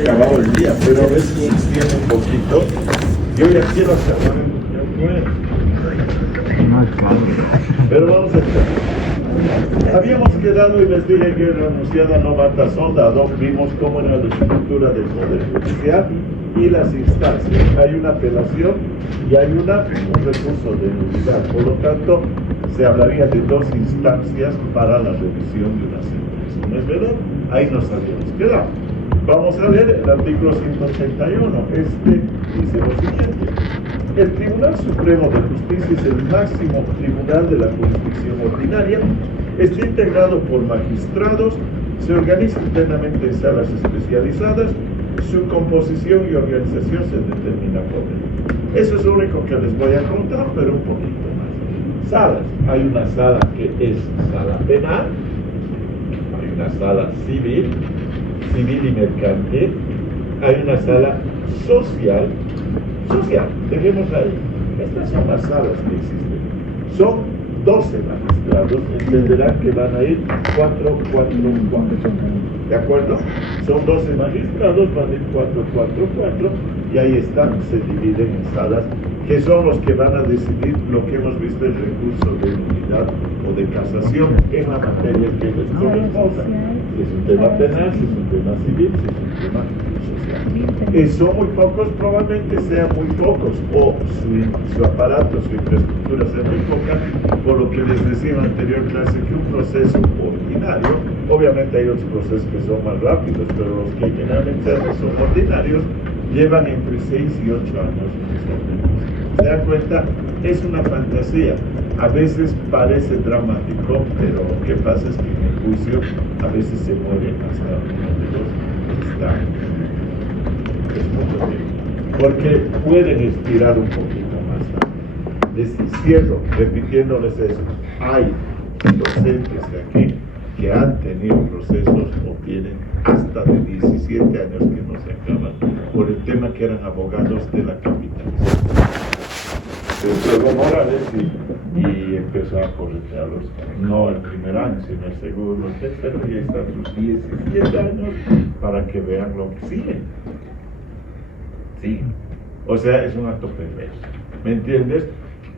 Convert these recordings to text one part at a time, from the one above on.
acabado el día, pero a veces se extiende un poquito. Yo ya quiero acabar el día. Pero vamos a estar. Habíamos quedado y les dije que renunciada no mata soldado. Vimos cómo era la estructura del Poder Judicial y las instancias. Hay una apelación y hay un recurso de nulidad. Por lo tanto, se hablaría de dos instancias para la revisión de una sentencia. ¿No es verdad? Ahí nos habíamos quedado. Vamos a ver el artículo 181. Dice lo siguiente. El Tribunal Supremo de Justicia es el máximo tribunal de la jurisdicción ordinaria. Está integrado por magistrados, se organiza internamente en salas especializadas, su composición y organización se determina por ley. Eso es lo único que les voy a contar, pero un poquito más. Salas. Hay una sala que es sala penal, hay una sala civil y mercantil, hay una sala social, dejemos ahí. Estas son las salas que existen. Son 12 magistrados, entenderán que van a ir 4. ¿De acuerdo? Son 12 magistrados, van a ir 4, y ahí están, se dividen en salas, que son los que van a decidir lo que hemos visto en recurso de nulidad o de casación en la materia que les corresponda. Si es un tema penal, si es un tema civil, si es un tema social. Son muy pocos, probablemente sean muy pocos, o su aparato, su infraestructura sea muy poca, por lo que les decía en la anterior clase que un proceso ordinario, obviamente hay otros procesos que son más rápidos, pero los que generalmente son ordinarios, llevan entre 6 y 8 años. ¿Se dan cuenta? Es una fantasía. A veces parece dramático, pero lo que pasa es que en el juicio a veces se muere hasta uno de los instantes. Es mucho tiempo. Porque pueden estirar un poquito más. Les cierro repitiéndoles eso. Hay docentes de aquí que han tenido procesos o tienen hasta de 17 años que no se acaban por el tema que eran abogados de la capitalización. Se entregó Morales y empezó a corretearlos, no el primer año, sino el segundo, el tercero, y ahí están sus 17 años para que vean lo que siguen. Sí. O sea, es un acto perverso. ¿Me entiendes?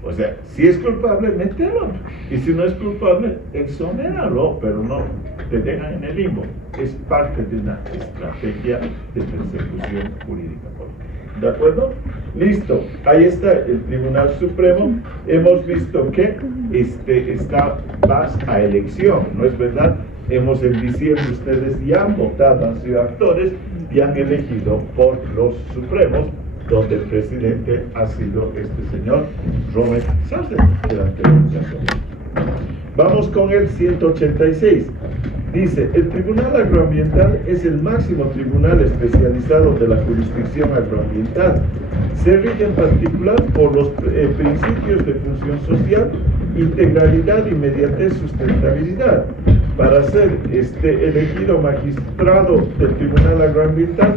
O sea, si es culpable, mételo. Y si no es culpable, exonéralo, pero no te dejan en el limbo. Es parte de una estrategia de persecución jurídica. ¿De acuerdo? Listo. Ahí está el Tribunal Supremo. Hemos visto que vas a elección, ¿no es verdad? En diciembre ustedes ya han votado, han sido actores y han elegido por los Supremos, donde el presidente ha sido este señor Robert Sasser, del anterior caso. Vamos con el 186. Dice, el Tribunal Agroambiental es el máximo tribunal especializado de la jurisdicción agroambiental. Se rige en particular por los principios de función social, integralidad, inmediatez, sustentabilidad. Para ser elegido magistrado del Tribunal Agroambiental,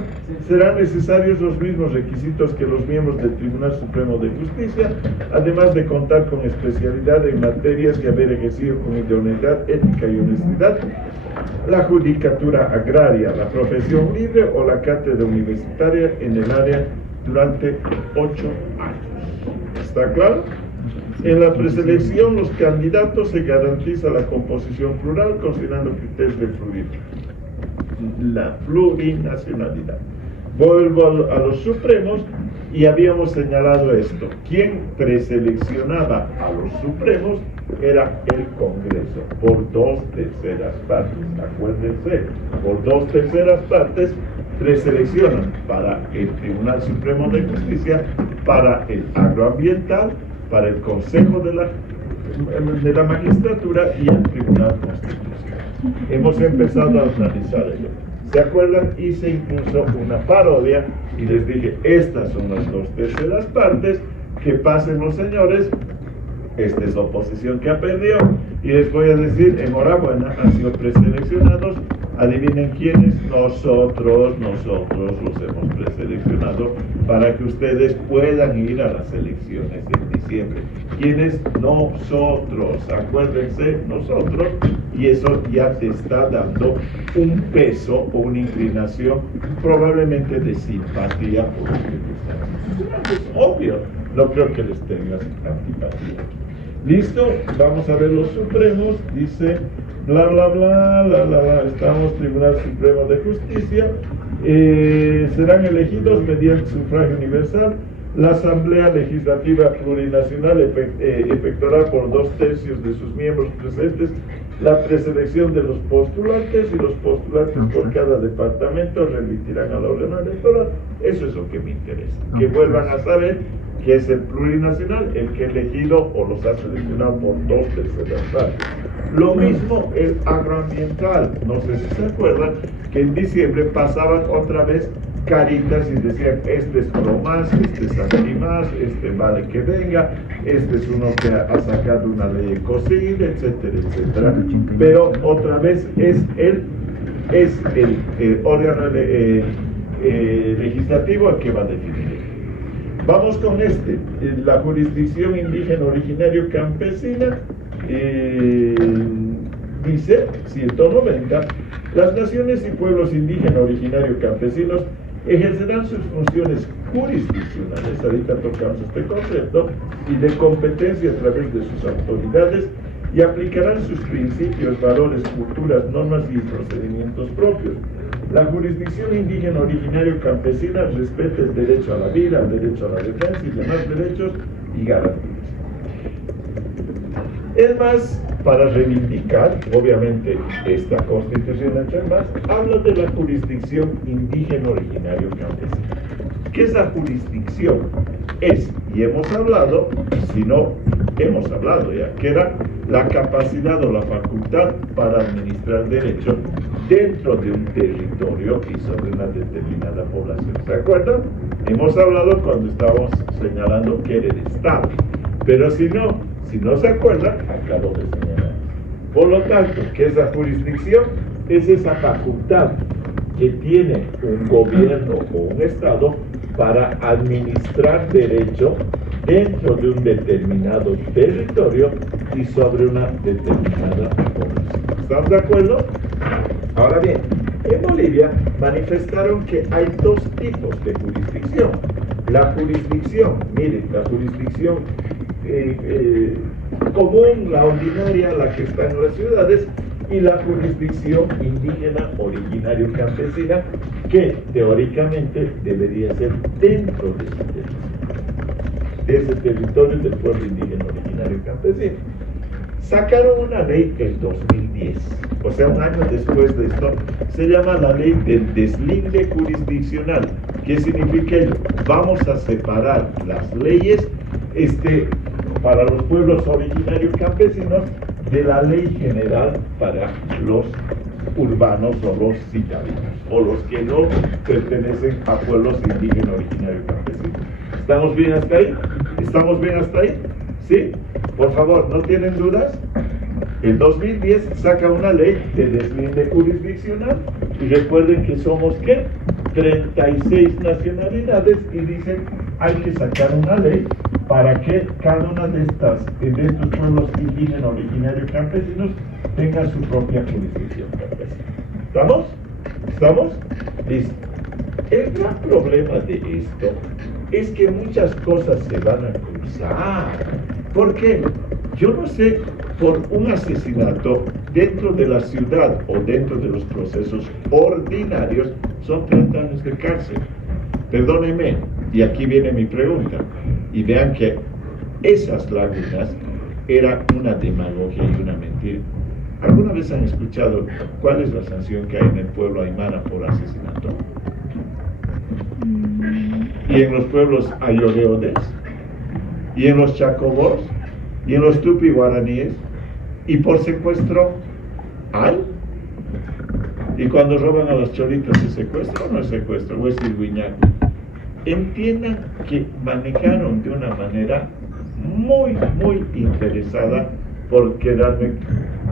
serán necesarios los mismos requisitos que los miembros del Tribunal Supremo de Justicia, además de contar con especialidad en materias y haber ejercido con idoneidad, ética y honestidad la judicatura agraria, la profesión libre o la cátedra universitaria en el área durante 8 años. ¿Está claro? En la preselección, los candidatos se garantiza la composición plural considerando criterios de la plurinacionalidad. Vuelvo a los Supremos y habíamos señalado esto. Quien preseleccionaba a los Supremos era el Congreso por 2/3 partes. Acuérdense, por 2/3 partes preseleccionan para el Tribunal Supremo de Justicia, para el agroambiental, para el Consejo de la Magistratura y el Tribunal Constitucional. Hemos empezado a analizar ello. ¿Se acuerdan? Hice incluso una parodia y les dije, estas son las 2/3 partes, que pasen los señores, esta es la oposición que ha perdido, y les voy a decir, enhorabuena, han sido preseleccionados, Adivinen quiénes, nosotros los hemos preseleccionado para que ustedes puedan ir a las elecciones de diciembre. ¿Quiénes? Nosotros, acuérdense, nosotros, y eso ya te está dando un peso o una inclinación probablemente de simpatía por lo que te están diciendo. Es obvio, no creo que les tengas antipatía. ¿Listo? Vamos a ver los supremos. Dice, bla, bla, bla, estamos, Tribunal Supremo de Justicia, serán elegidos mediante sufragio universal. La Asamblea Legislativa Plurinacional efectuará por 2/3 de sus miembros presentes la preselección de los postulantes, y los postulantes por cada departamento remitirán a la órgano electoral. Eso es lo que me interesa, que vuelvan a saber que es el plurinacional el que ha elegido o los ha seleccionado por 2/3 partes. Lo mismo el agroambiental. No sé si se acuerdan que en diciembre pasaban otra vez caritas y decían, este es pro más, este es anti más, este vale que venga, este es uno que ha sacado una ley cocida, etcétera, etcétera. Pero otra vez es el órgano legislativo el que va a definir. Vamos con la jurisdicción indígena originario campesina. Dice 190, las naciones y pueblos indígenas originarios campesinos ejercerán sus funciones jurisdiccionales, ahorita tocamos este concepto, y de competencia a través de sus autoridades, y aplicarán sus principios, valores, culturas, normas y procedimientos propios. La jurisdicción indígena originario campesina respeta el derecho a la vida, el derecho a la defensa y demás derechos y garantías. Es más, para reivindicar, obviamente, esta constitución, entre más, habla de la jurisdicción indígena originario campesina. ¿Qué es la jurisdicción? Y hemos hablado, si no hemos hablado ya, que era la capacidad o la facultad para administrar derecho dentro de un territorio y sobre una determinada población. ¿Se acuerdan? Hemos hablado cuando estábamos señalando que era el Estado. Pero si no se acuerdan, acabo de señalar. Por lo tanto, ¿qué es la jurisdicción? Es esa facultad que tiene un gobierno o un Estado para administrar derecho dentro de un determinado territorio y sobre una determinada población. ¿Estamos de acuerdo? Ahora bien, en Bolivia manifestaron que hay dos tipos de jurisdicción. La jurisdicción, miren, la jurisdicción común, la ordinaria, la que está en las ciudades, y la jurisdicción indígena originario campesina, que teóricamente debería ser dentro de ese territorio del pueblo indígena originario campesino. Sacaron una ley en 2010, o sea, un año después de esto, se llama la ley del deslinde jurisdiccional. ¿Qué significa ello? Vamos a separar las leyes para los pueblos originarios campesinos de la ley general para los urbanos o los citadinos, o los que no pertenecen a pueblos indígenas originarios campesinos. ¿Estamos bien hasta ahí? ¿Estamos bien hasta ahí? ¿Sí? Por favor, ¿no tienen dudas? El 2010 saca una ley de deslinde jurisdiccional, y recuerden que somos, ¿qué? 36 nacionalidades, y dicen, hay que sacar una ley para que cada una de estos pueblos indígenas originarios campesinos tenga su propia jurisdicción campesina. ¿Estamos? ¿Estamos? Listo. El gran problema de esto es que muchas cosas se van a cruzar. ¿Por qué? Yo no sé, por un asesinato dentro de la ciudad o dentro de los procesos ordinarios son 30 años de cárcel. Perdónenme, y aquí viene mi pregunta, y vean que esas lagunas era una demagogia y una mentira. ¿Alguna vez han escuchado cuál es la sanción que hay en el pueblo aymara por asesinato? Y en los pueblos ayoreodes, y en los chacobos, y en los tupi guaraníes, y por secuestro hay. Y cuando roban a los cholitos, ¿es secuestro o no es secuestro? ¿O es cirguiñaco? Entiendan que manejaron de una manera muy, muy interesada por quedarme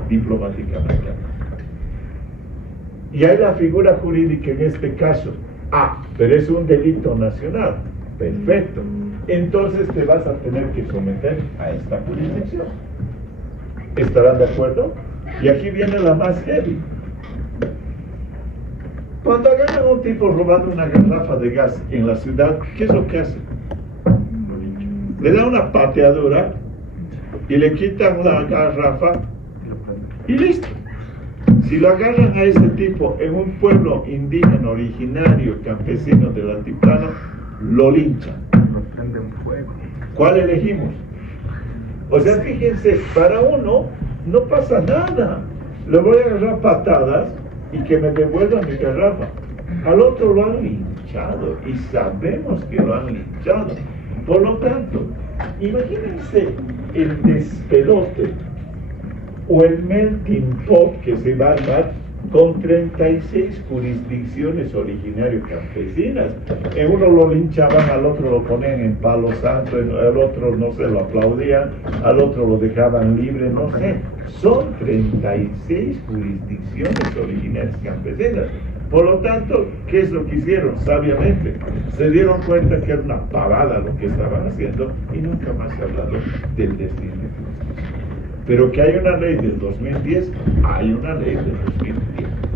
diplomáticamente. Y hay la figura jurídica en este caso. Pero es un delito nacional. Perfecto. Entonces te vas a tener que someter a esta jurisdicción. ¿Estarán de acuerdo? Y aquí viene la más heavy. Cuando agarran a un tipo robando una garrafa de gas en la ciudad, ¿qué es lo que hacen? Le dan una pateadura y le quitan la garrafa y listo. Si lo agarran a ese tipo en un pueblo indígena, originario, campesino del altiplano, lo linchan. Lo prenden fuego. ¿Cuál elegimos? O sea, fíjense, para uno no pasa nada. Le voy a agarrar patadas y que me devuelvan mi garrafa. Al otro lo han linchado y sabemos que lo han linchado. Por lo tanto, imagínense el despelote o el melting pot que se va a dar con 36 jurisdicciones originarias campesinas. En uno lo linchaban, al otro lo ponían en palo santo, al otro no se lo aplaudían, al otro lo dejaban libre, no sé. Son 36 jurisdicciones originarias campesinas. Por lo tanto, ¿qué es lo que hicieron? Sabiamente, se dieron cuenta que era una pavada lo que estaban haciendo y nunca más se ha hablado del destino. Pero que hay una ley del 2010, hay una ley del 2010.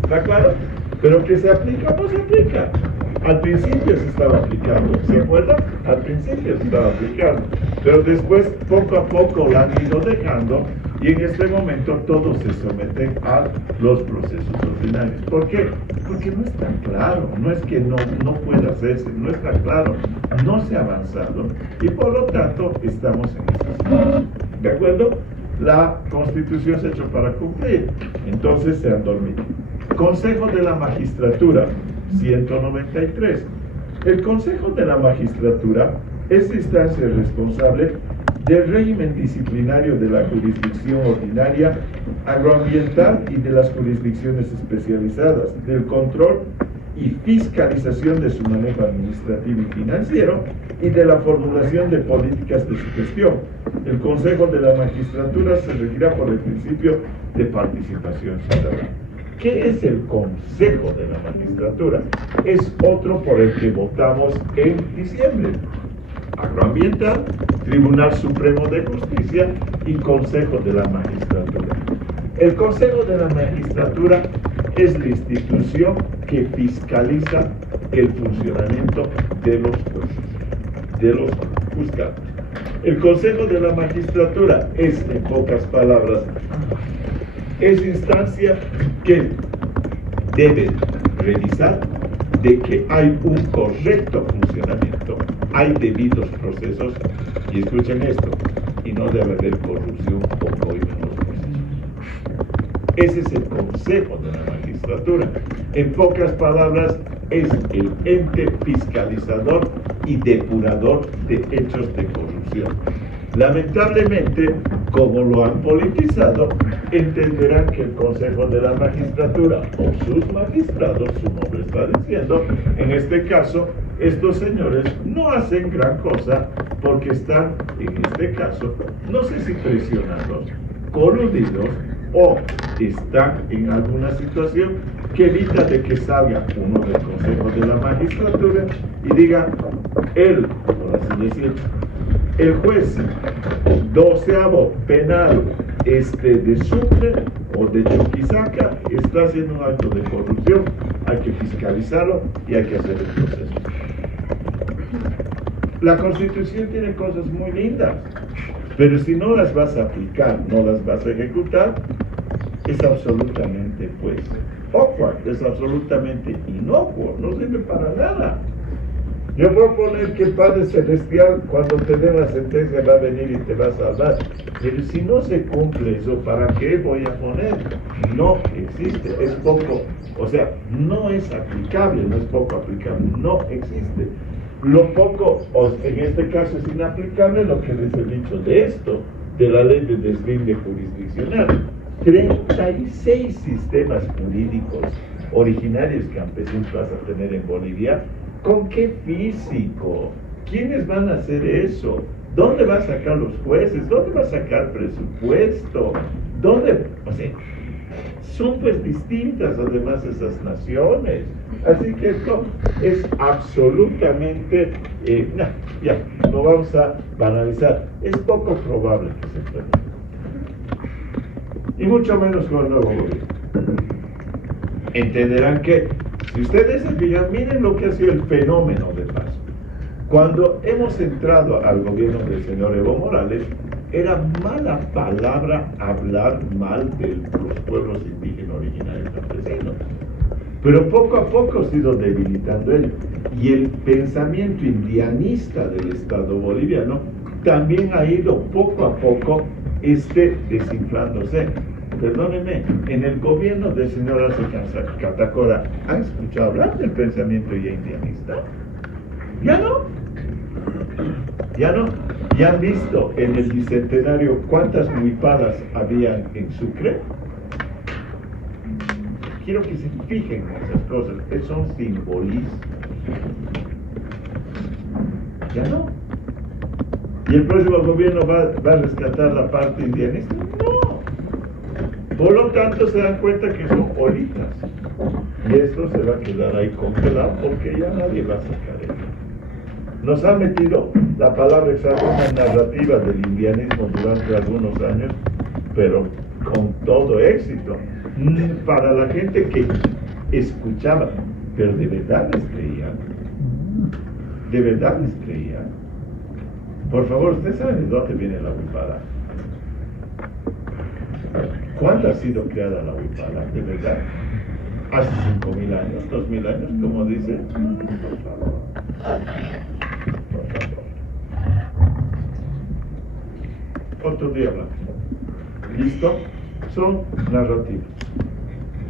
¿Está claro? Pero que se aplica o no se aplica. Al principio se estaba aplicando, ¿se acuerdan? Al principio se estaba aplicando. Pero después, poco a poco, la han ido dejando y en este momento todos se someten a los procesos ordinarios. ¿Por qué? Porque no está claro, no es que no pueda hacerse, no está claro, no se ha avanzado y por lo tanto estamos en esta situación. ¿De acuerdo? La Constitución se ha hecho para cumplir, entonces se han dormido. Consejo de la Magistratura, 193. El Consejo de la Magistratura es la instancia responsable del régimen disciplinario de la jurisdicción ordinaria, agroambiental y de las jurisdicciones especializadas, del control y fiscalización de su manejo administrativo y financiero y de la formulación de políticas de su gestión. El Consejo de la Magistratura se regirá por el principio de participación ciudadana. ¿Qué es el Consejo de la Magistratura? Es otro por el que votamos en diciembre. Agroambiental, Tribunal Supremo de Justicia y Consejo de la Magistratura. El Consejo de la Magistratura es la institución que fiscaliza el funcionamiento de los jueces, de los juzgados. El Consejo de la Magistratura es, en pocas palabras, es instancia que debe revisar de que hay un correcto funcionamiento, hay debidos procesos, y escuchen esto, y no debe haber corrupción o coima en los procesos. Ese es el Consejo de la Magistratura. En pocas palabras, es el ente fiscalizador y depurador de hechos de corrupción. Lamentablemente, como lo han politizado, entenderán que el Consejo de la Magistratura o sus magistrados, su nombre está diciendo, en este caso, estos señores no hacen gran cosa porque están, en este caso, no sé si presionados, coludidos o están en alguna situación que evita de que salga uno del Consejo de la Magistratura y diga, él, por así decirlo, el juez 12º penal de Sucre o de Chuquisaca está haciendo un acto de corrupción, hay que fiscalizarlo y hay que hacer el proceso. La Constitución tiene cosas muy lindas, pero si no las vas a aplicar, no las vas a ejecutar, es absolutamente, pues, awkward, es absolutamente inocuo, no sirve para nada. Yo puedo poner que el Padre Celestial, cuando te dé la sentencia, va a venir y te va a salvar. Pero si no se cumple eso, ¿para qué voy a poner? No existe, es poco, o sea, no es aplicable, no es poco aplicable, no existe. Lo poco, en este caso es inaplicable lo que les he dicho de esto, de la ley de deslinde jurisdiccional. 36 sistemas jurídicos originarios campesinos vas a tener en Bolivia. ¿Con qué físico? ¿Quiénes van a hacer eso? ¿Dónde va a sacar los jueces? ¿Dónde va a sacar presupuesto? ¿Dónde? O sea, son pues distintas además esas naciones. Así que esto es absolutamente, ya, no vamos a banalizar, es poco probable que se pueda. Y mucho menos con el nuevo gobierno. Entenderán que, si ustedes se fijan, miren lo que ha sido el fenómeno de paz. Cuando hemos entrado al gobierno del señor Evo Morales, era mala palabra hablar mal de los pueblos indígenas originarios campesinos. Pero poco a poco ha sido debilitando él. Y el pensamiento indianista del Estado boliviano también ha ido poco a poco desinflándose. Perdónenme, en el gobierno del señor Arce Catacora, ¿han escuchado hablar del pensamiento ya indianista? Ya no. Ya no. ¿Ya han visto en el bicentenario cuántas huipadas habían en Sucre? Quiero que se fijen en esas cosas, que son simbolismos. Ya no. ¿Y el próximo gobierno va a rescatar la parte indianista? No. Por lo tanto, se dan cuenta que son olitas. Y esto se va a quedar ahí congelado porque ya nadie va a sacar eso. Nos ha metido la palabra exacta una narrativa del indianismo durante algunos años, pero con todo éxito. Para la gente que escuchaba, pero de verdad les creían. De verdad les creían. Por favor, ¿ustedes saben de dónde viene la huipala? ¿Cuándo ha sido creada la huipala? ¿De verdad? ¿Hace 5.000 años? ¿2.000 años? Como dicen. Por favor. Por favor. Otro día hablamos. ¿Listo? Son narrativas.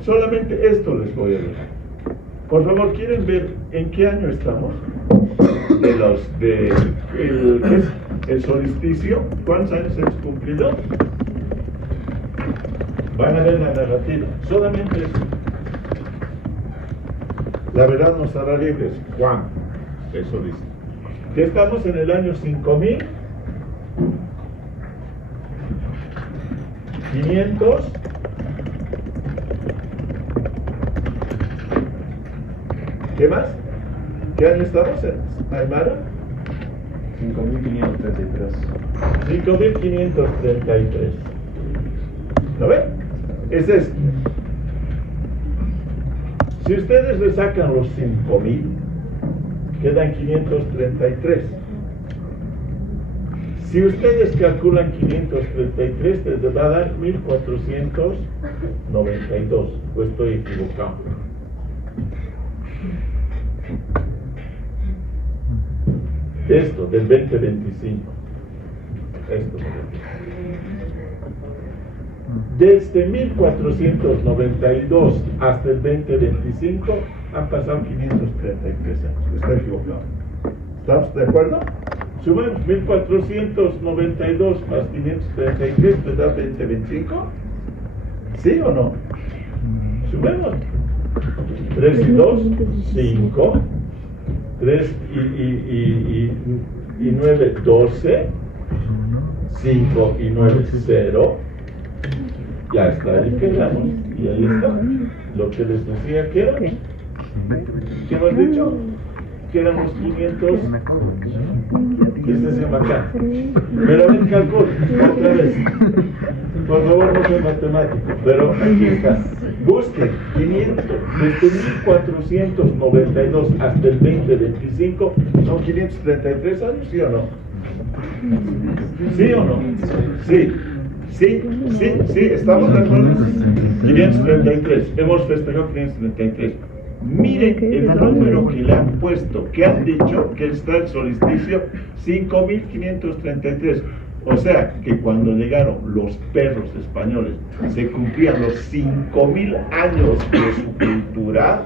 Solamente esto les voy a dejar. Por favor, ¿quieren ver en qué año estamos? ¿Qué es? El solsticio. ¿Cuántos años hemos cumplido? Van a ver la narrativa. Solamente eso. La verdad nos hará libres. Juan, eso dice. Que estamos en el año 5.500. ¿Qué más? ¿Qué año estamos en Aymara? 5.533. 5.533. ¿Lo ven? Es esto. Si ustedes le sacan los 5.000, quedan 533. Si ustedes calculan 533, les va a dar 1.492. ¿O estoy equivocado? Esto del 2025. Esto. Desde 1492 hasta el 2025 han pasado 533 años. Está equivocado. ¿Estamos de acuerdo? Sumemos 1492 más 533, ¿te da 2025? ¿Sí o no? Sumemos. 3 y 2, 5. 3 y 9, 12. 5 y 9, 0. Ya está, ahí quedamos. Y ahí está. Lo que les decía que era. ¿Qué hemos dicho? Que éramos 500. Este se llama acá. Pero ven, calculo, otra vez. Por favor, no soy matemático, pero aquí está. Busquen 500, desde 1492 hasta el 2025, ¿son 533 años? ¿Sí o no? ¿Sí o no? Sí. Sí, estamos de acuerdo. 533, hemos festejado 533. Miren el número que le han puesto, que han dicho que está el solsticio 5.533. O sea, que cuando llegaron los perros españoles, se cumplían los 5.000 años de su cultura.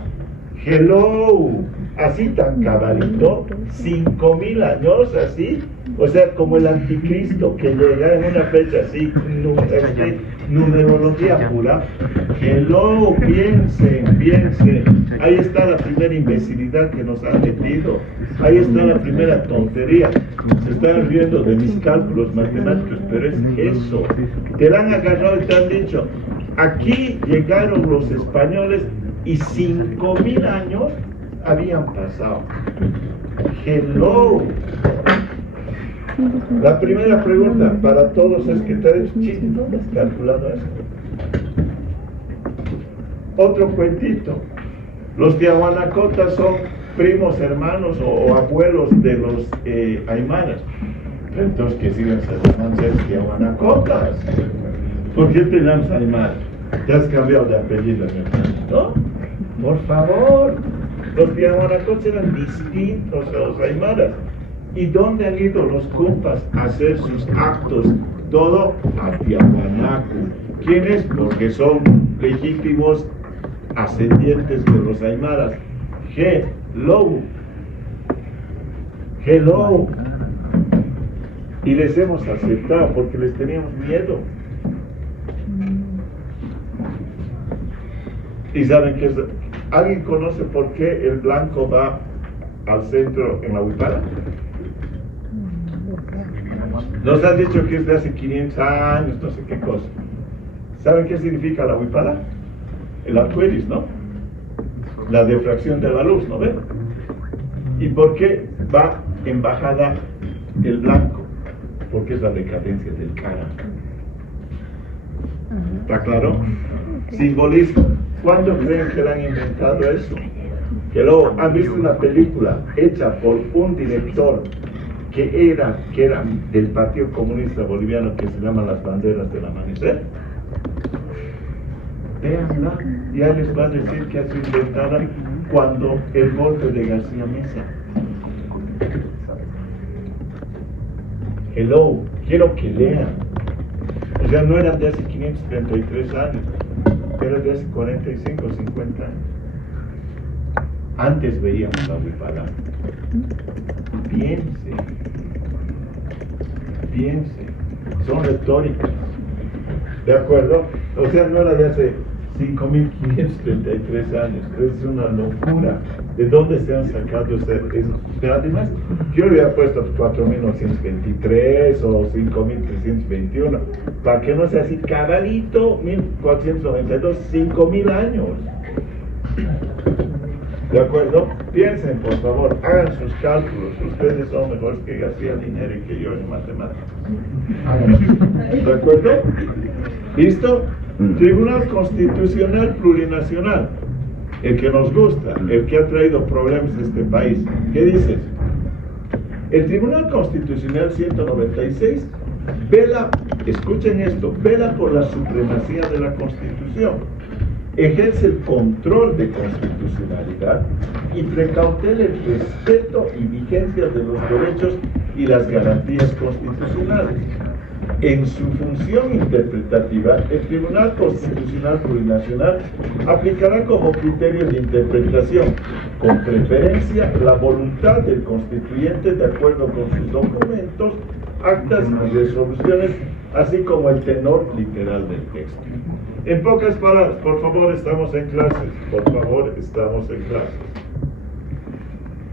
Hello, así tan cabalito, 5.000 años así, o sea, como el anticristo que llega en una fecha así, numerología pura. Hello, piensen, ahí está la primera imbecilidad que nos han metido, ahí está la primera tontería. Se están riendo de mis cálculos matemáticos, pero es eso, te la han agarrado y te han dicho Aquí llegaron los españoles y 5.000 años habían pasado. Hello. La primera pregunta para todos es que te ¿dónde has calculado eso? Otro cuentito. Los tiahuanacotas son primos, hermanos o abuelos de los aymaras. Entonces, ¿qué siguen ser tiahuanacotas? ¿Por qué te llamas aymara? Te has cambiado de apellido, ¿no? Por favor. Los tiahuanacotas eran distintos a los aymaras. ¿Y dónde han ido los compas a hacer sus actos? Todo a Tiahuanaco. ¿Quiénes? Porque son legítimos ascendientes de los aymaras. Hello. Y les hemos aceptado porque les teníamos miedo. ¿Y saben qué es? ¿Alguien conoce por qué el blanco va al centro en la Huipala? Nos han dicho que es de hace 500 años, no sé qué cosa. ¿Saben qué significa la Huipala? El arcoíris, ¿no? La difracción de la luz, ¿no ven? ¿Y por qué va en bajada el blanco? Porque es la decadencia del cara. ¿Está claro? Simbolismo. ¿Cuándo creen que le han inventado eso? Que luego han visto una película hecha por un director que era del Partido Comunista Boliviano, que se llama Las Banderas del Amanecer. Véanla, ya les va a decir que ha sido inventada cuando el golpe de García Meza. Hello, quiero que lean. O sea, no eran de hace 533 años, eran de hace 45 o 50 años. Antes veíamos la Huipala. Piense, son retóricas, ¿de acuerdo? O sea, no era de hace 5.533 años, es una locura. ¿De dónde se han sacado pero además, yo le había puesto 4.923 o 5.321, para que no sea así, cabalito, 1.492, 5.000 años. ¿De acuerdo? Piensen, por favor, hagan sus cálculos. Ustedes son mejores que García Linera y que yo en matemáticas. ¿De acuerdo? ¿Listo? Tribunal Constitucional Plurinacional. El que nos gusta, el que ha traído problemas a este país. ¿Qué dices? El Tribunal Constitucional 196 vela, escuchen esto, vela por la supremacía de la Constitución. Ejerce el control de constitucionalidad y precautela el respeto y vigencia de los derechos y las garantías constitucionales. En su función interpretativa, el Tribunal Constitucional Plurinacional aplicará como criterio de interpretación, con preferencia, la voluntad del constituyente de acuerdo con sus documentos, actas y resoluciones, así como el tenor literal del texto. En pocas palabras, por favor, estamos en clases. Por favor, estamos en clases.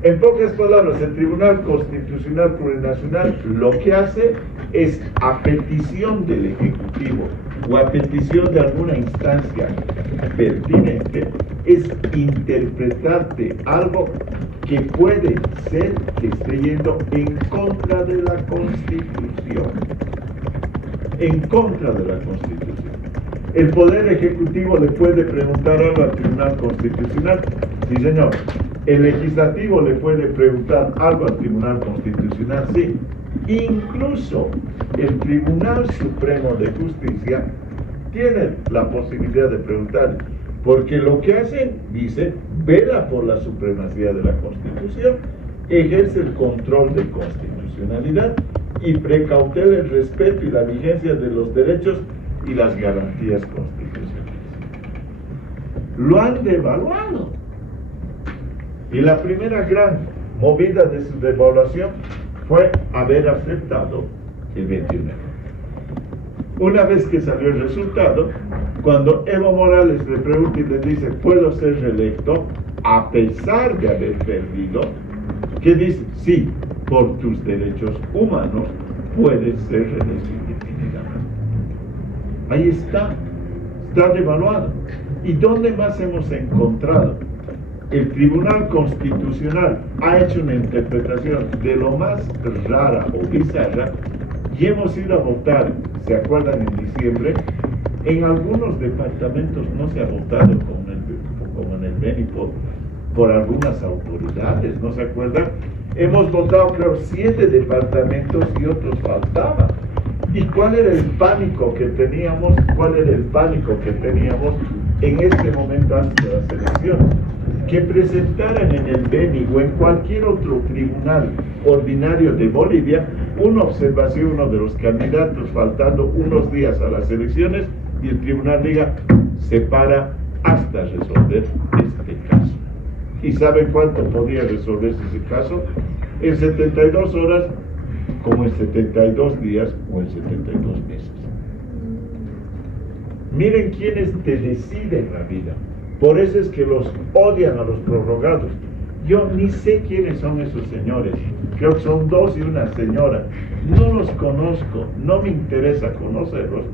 En pocas palabras, el Tribunal Constitucional Plurinacional lo que hace es, a petición del Ejecutivo o a petición de alguna instancia pertinente, es interpretarte algo que puede ser que esté yendo en contra de la Constitución. En contra de la Constitución. El Poder Ejecutivo le puede preguntar algo al Tribunal Constitucional. Sí, señor. El Legislativo le puede preguntar algo al Tribunal Constitucional. Sí. Incluso el Tribunal Supremo de Justicia tiene la posibilidad de preguntar, porque lo que hacen, dice, vela por la supremacía de la Constitución, ejerce el control de constitucionalidad y precautela el respeto y la vigencia de los derechos y las garantías constitucionales. Lo han devaluado. Y la primera gran movida de su devaluación fue haber aceptado el 21. Una vez que salió el resultado, cuando Evo Morales le pregunta y le dice, ¿puedo ser reelecto a pesar de haber perdido? ¿Qué dice? Sí, por tus derechos humanos puedes ser reelecto indefinidamente. Ahí está. está devaluado. ¿Y dónde más hemos encontrado? El Tribunal Constitucional ha hecho una interpretación de lo más rara o bizarra y hemos ido a votar, ¿se acuerdan? En diciembre, en algunos departamentos no se ha votado como en el Beni por algunas autoridades, ¿no se acuerdan? Hemos votado, creo, 7 departamentos y otros faltaban. ¿Y cuál era el pánico que teníamos? ¿Cuál era el pánico que teníamos en este momento antes de las elecciones? Que presentaran en el Beni o en cualquier otro tribunal ordinario de Bolivia una observación, uno de los candidatos faltando unos días a las elecciones, y el tribunal diga, se para hasta resolver este caso. ¿Y saben cuánto podría resolverse ese caso? En 72 horas, como en 72 días o en 72 meses. Miren quiénes te deciden la vida. Por eso es que los odian a los prorrogados. Yo ni sé quiénes son esos señores. Creo que son 2 y una señora. No los conozco, no me interesa conocerlos.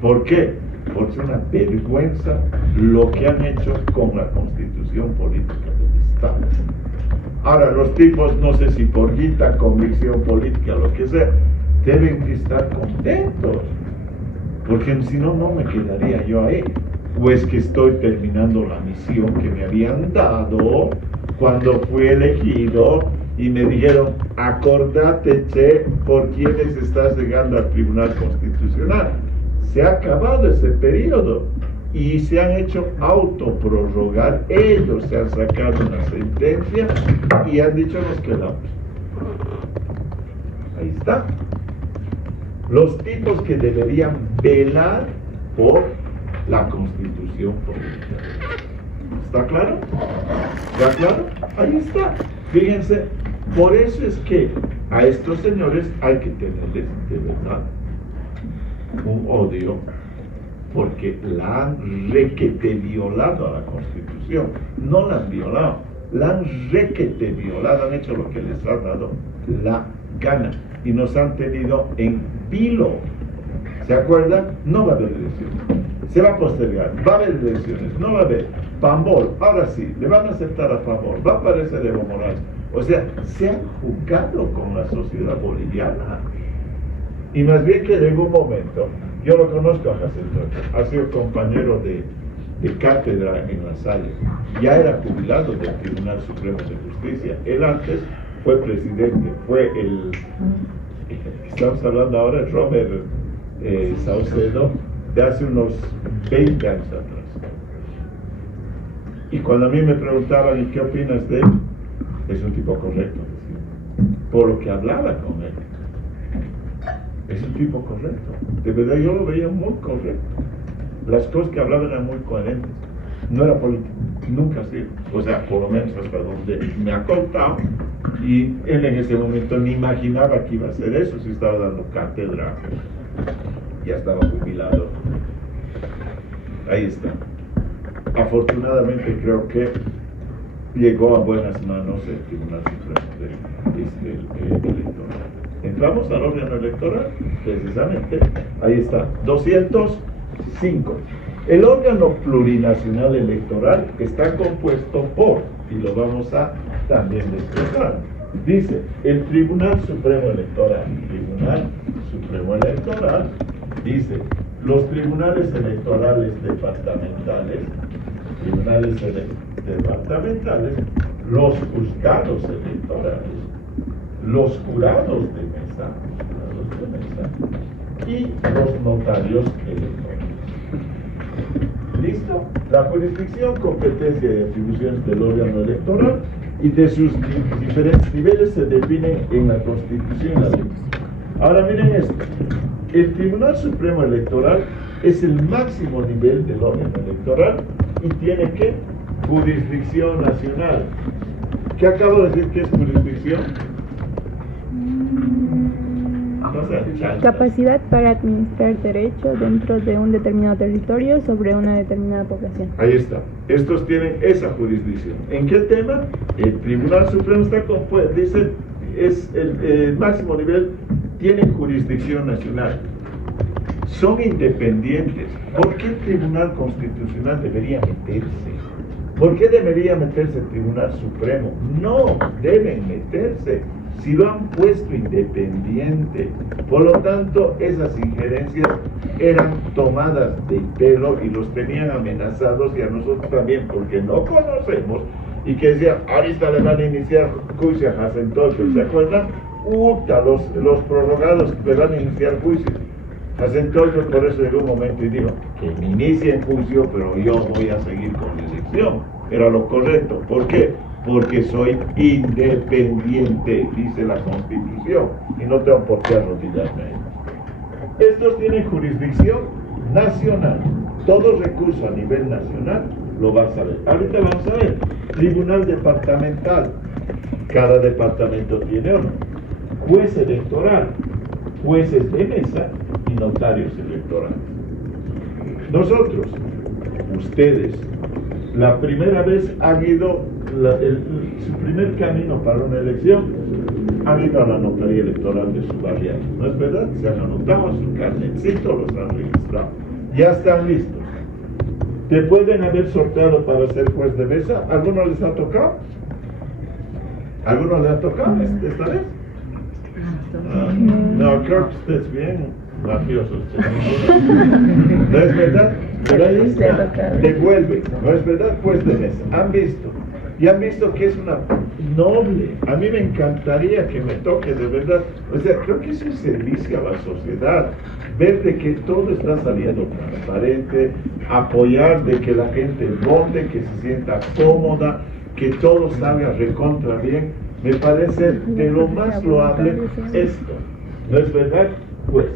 ¿Por qué? Porque es una vergüenza lo que han hecho con la constitución política del Estado. Ahora, los tipos, no sé si por guita, convicción política, lo que sea, deben estar contentos. Porque si no, no me quedaría yo ahí. O es que estoy terminando la misión que me habían dado cuando fui elegido y me dijeron, acordate, che, por quiénes estás llegando al Tribunal Constitucional. Se ha acabado ese periodo y se han hecho autoprorrogar. Ellos se han sacado una sentencia y han dicho, nos quedamos. Ahí está. Los tipos que deberían velar por la constitución política. ¿Está claro? ¿Está claro? Ahí está. Fíjense, por eso es que a estos señores hay que tenerles de verdad un odio, porque la han requete violado a la Constitución. No la han violado, la han requete violado, han hecho lo que les ha dado la gana y nos han tenido en vilo. ¿Se acuerdan? No va a haber elecciones. Se va a postergar, va a haber elecciones, no va a haber. Pambol, ahora sí, le van a aceptar a Pambol, va a aparecer Evo Morales. O sea, se han jugado con la sociedad boliviana. Y más bien que llegó un momento, yo lo conozco a Jacinto, ha sido compañero de cátedra en La Salle, ya era jubilado del Tribunal Supremo de Justicia. Él antes fue presidente, fue estamos hablando ahora, el Robert Saucedo, de hace unos 20 años atrás. Y cuando a mí me preguntaban, ¿y qué opinas de él? Es un tipo correcto, decía, por lo que hablaba con él. Es un tipo correcto. De verdad yo lo veía muy correcto. Las cosas que hablaba eran muy coherentes. No era político, nunca ha sido. O sea, por lo menos hasta donde me ha contado. Y él en ese momento ni imaginaba que iba a hacer eso, si estaba dando cátedra. Ya estaba jubilado. Ahí está. Afortunadamente creo que llegó a buenas manos el Tribunal Supremo electoral. Entramos al órgano electoral, precisamente, ahí está, 205. El órgano plurinacional electoral está compuesto por, y lo vamos a también explicar, dice, el Tribunal Supremo Electoral, dice, los tribunales electorales departamentales, los juzgados electorales, los jurados de mesa y los notarios electorales. ¿Listo? La jurisdicción, competencia y atribuciones del órgano electoral y de sus diferentes niveles se definen en la Constitución y la ley. Ahora miren esto. El Tribunal Supremo Electoral es el máximo nivel del órgano electoral y tiene ¿qué? Jurisdicción nacional. ¿Qué acabo de decir que es jurisdicción? Capacidad para administrar derecho dentro de un determinado territorio sobre una determinada población. Ahí está. Estos tienen esa jurisdicción. ¿En qué tema? El Tribunal Supremo está compuesto, dice, es el máximo nivel, tiene jurisdicción nacional son independientes. ¿Por qué el Tribunal Constitucional debería meterse? ¿Por qué debería meterse el Tribunal Supremo? No, deben meterse. Si lo han puesto independiente. Por lo tanto, esas injerencias eran tomadas de pelo y los tenían amenazados, y a nosotros también, porque no conocemos, y que decían, ahorita le van a iniciar juicio a Hasentocho, ¿se acuerdan? Los prorrogados le van a iniciar juicio. Hasentocho por eso llegó un momento y dijo, que me inicien juicio, pero yo voy a seguir con la elección. Era lo correcto. ¿Por qué? Porque soy independiente, dice la Constitución, y no tengo por qué arrodillarme a él. Estos tienen jurisdicción nacional. Todo recurso a nivel nacional lo vas a ver. Ahorita vamos a ver. Tribunal departamental. Cada departamento tiene uno. Juez electoral, jueces de mesa y notarios electorales. Nosotros, ustedes, la primera vez han ido, su primer camino para una elección, han ido a la notaría electoral de su barriada. ¿No es verdad? Se han anotado su carnetcito, los han registrado. Ya están listos. ¿Te pueden haber sorteado para ser juez de mesa? ¿Alguno les ha tocado? ¿Alguno le ha tocado esta vez? No, creo que usted es bien mafioso. ¿No es verdad? Pero ahí está, devuelve, ¿no es verdad? Pues de mesa. Han visto, y han visto que es una noble. A mí me encantaría que me toque de verdad. O sea, creo que es un servicio a la sociedad. Ver de que todo está saliendo transparente, apoyar de que la gente vote, que se sienta cómoda, que todo salga recontra bien. Me parece de lo más loable esto. ¿No es verdad? Pues,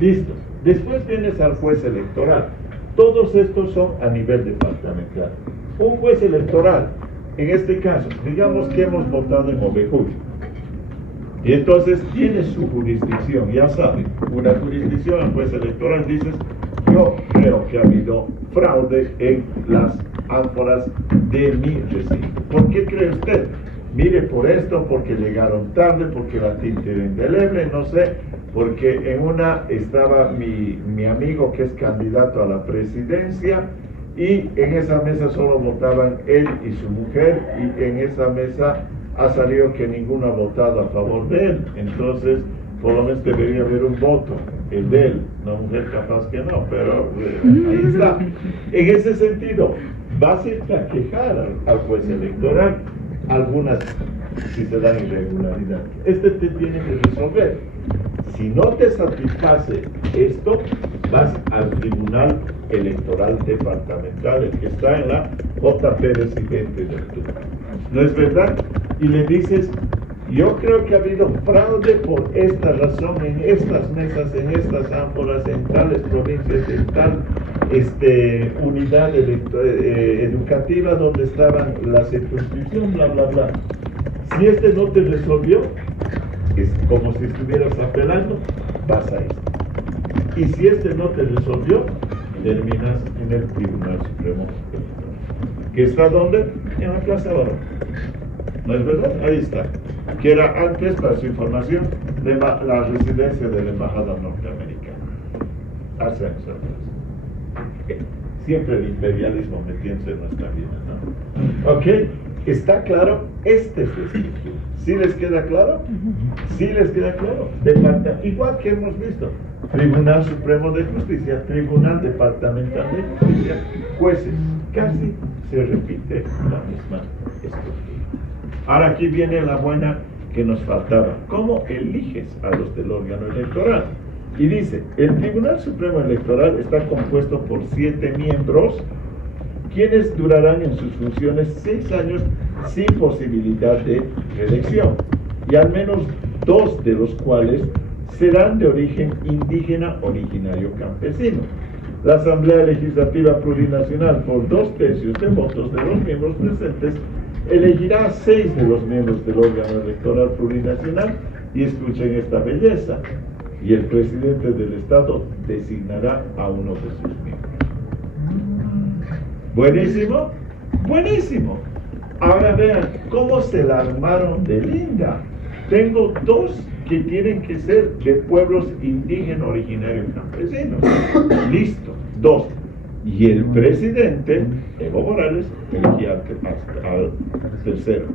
listo. Después vienes al juez electoral. Todos estos son a nivel departamental. Un juez electoral, en este caso, digamos que hemos votado en Ovejuy. Y entonces tiene su jurisdicción, ya saben, una jurisdicción al juez electoral, dices, yo creo que ha habido fraude en las ánforas de mi recinto. ¿Por qué cree usted? Mire, por esto, porque llegaron tarde, porque la tinta era indeleble, no sé, porque en una estaba mi amigo que es candidato a la presidencia, y en esa mesa solo votaban él y su mujer, y en esa mesa ha salido que ninguno ha votado a favor de él. Entonces, por lo menos debería haber un voto, el de él. La mujer capaz que no, pero ahí está. En ese sentido, vas a ir a quejar al juez electoral algunas, si se dan irregularidades. Este te tiene que resolver. Si no te satisface esto, vas al Tribunal Electoral Departamental, el que está en la J. Pérez y 20 de octubre. ¿No es verdad? Y le dices, yo creo que ha habido fraude por esta razón en estas mesas, en estas ánforas, en tales provincias, en tal unidad educativa donde estaban la circunscripción, bla, bla, bla. Si este no te resolvió, es como si estuvieras apelando, vas a esto. Y si este no te resolvió, terminas en el Tribunal Supremo Electoral. ¿Que está dónde? En la Plaza Barón. ¿No es verdad? Ahí está. Que era antes, para su información, de la residencia de la Embajada Norteamericana. Hace años atrás. Siempre el imperialismo metiéndose en nuestra vida, ¿no? ¿Ok? ¿Está claro? Este es el estructura. ¿Sí les queda claro? ¿Sí les queda claro? Igual que hemos visto. Tribunal Supremo de Justicia, Tribunal Departamental de Justicia, jueces. Casi se repite la misma estructura. Ahora aquí viene la buena que nos faltaba. ¿Cómo eliges a los del órgano electoral? Y dice, el Tribunal Supremo Electoral está compuesto por 7 miembros, quienes durarán en sus funciones 6 años sin posibilidad de reelección, y al menos 2 de los cuales serán de origen indígena originario campesino. La Asamblea Legislativa Plurinacional, por 2/3 de votos de los miembros presentes, elegirá a 6 de los miembros del órgano electoral plurinacional, y escuchen esta belleza, y el presidente del Estado designará a uno de sus miembros. ¿Buenísimo? ¡Buenísimo! Ahora vean cómo se la armaron de linda. Tengo 2 que tienen que ser de pueblos indígenas originarios campesinos. Listo. 2. Y el presidente, Evo Morales, elegía al tercero.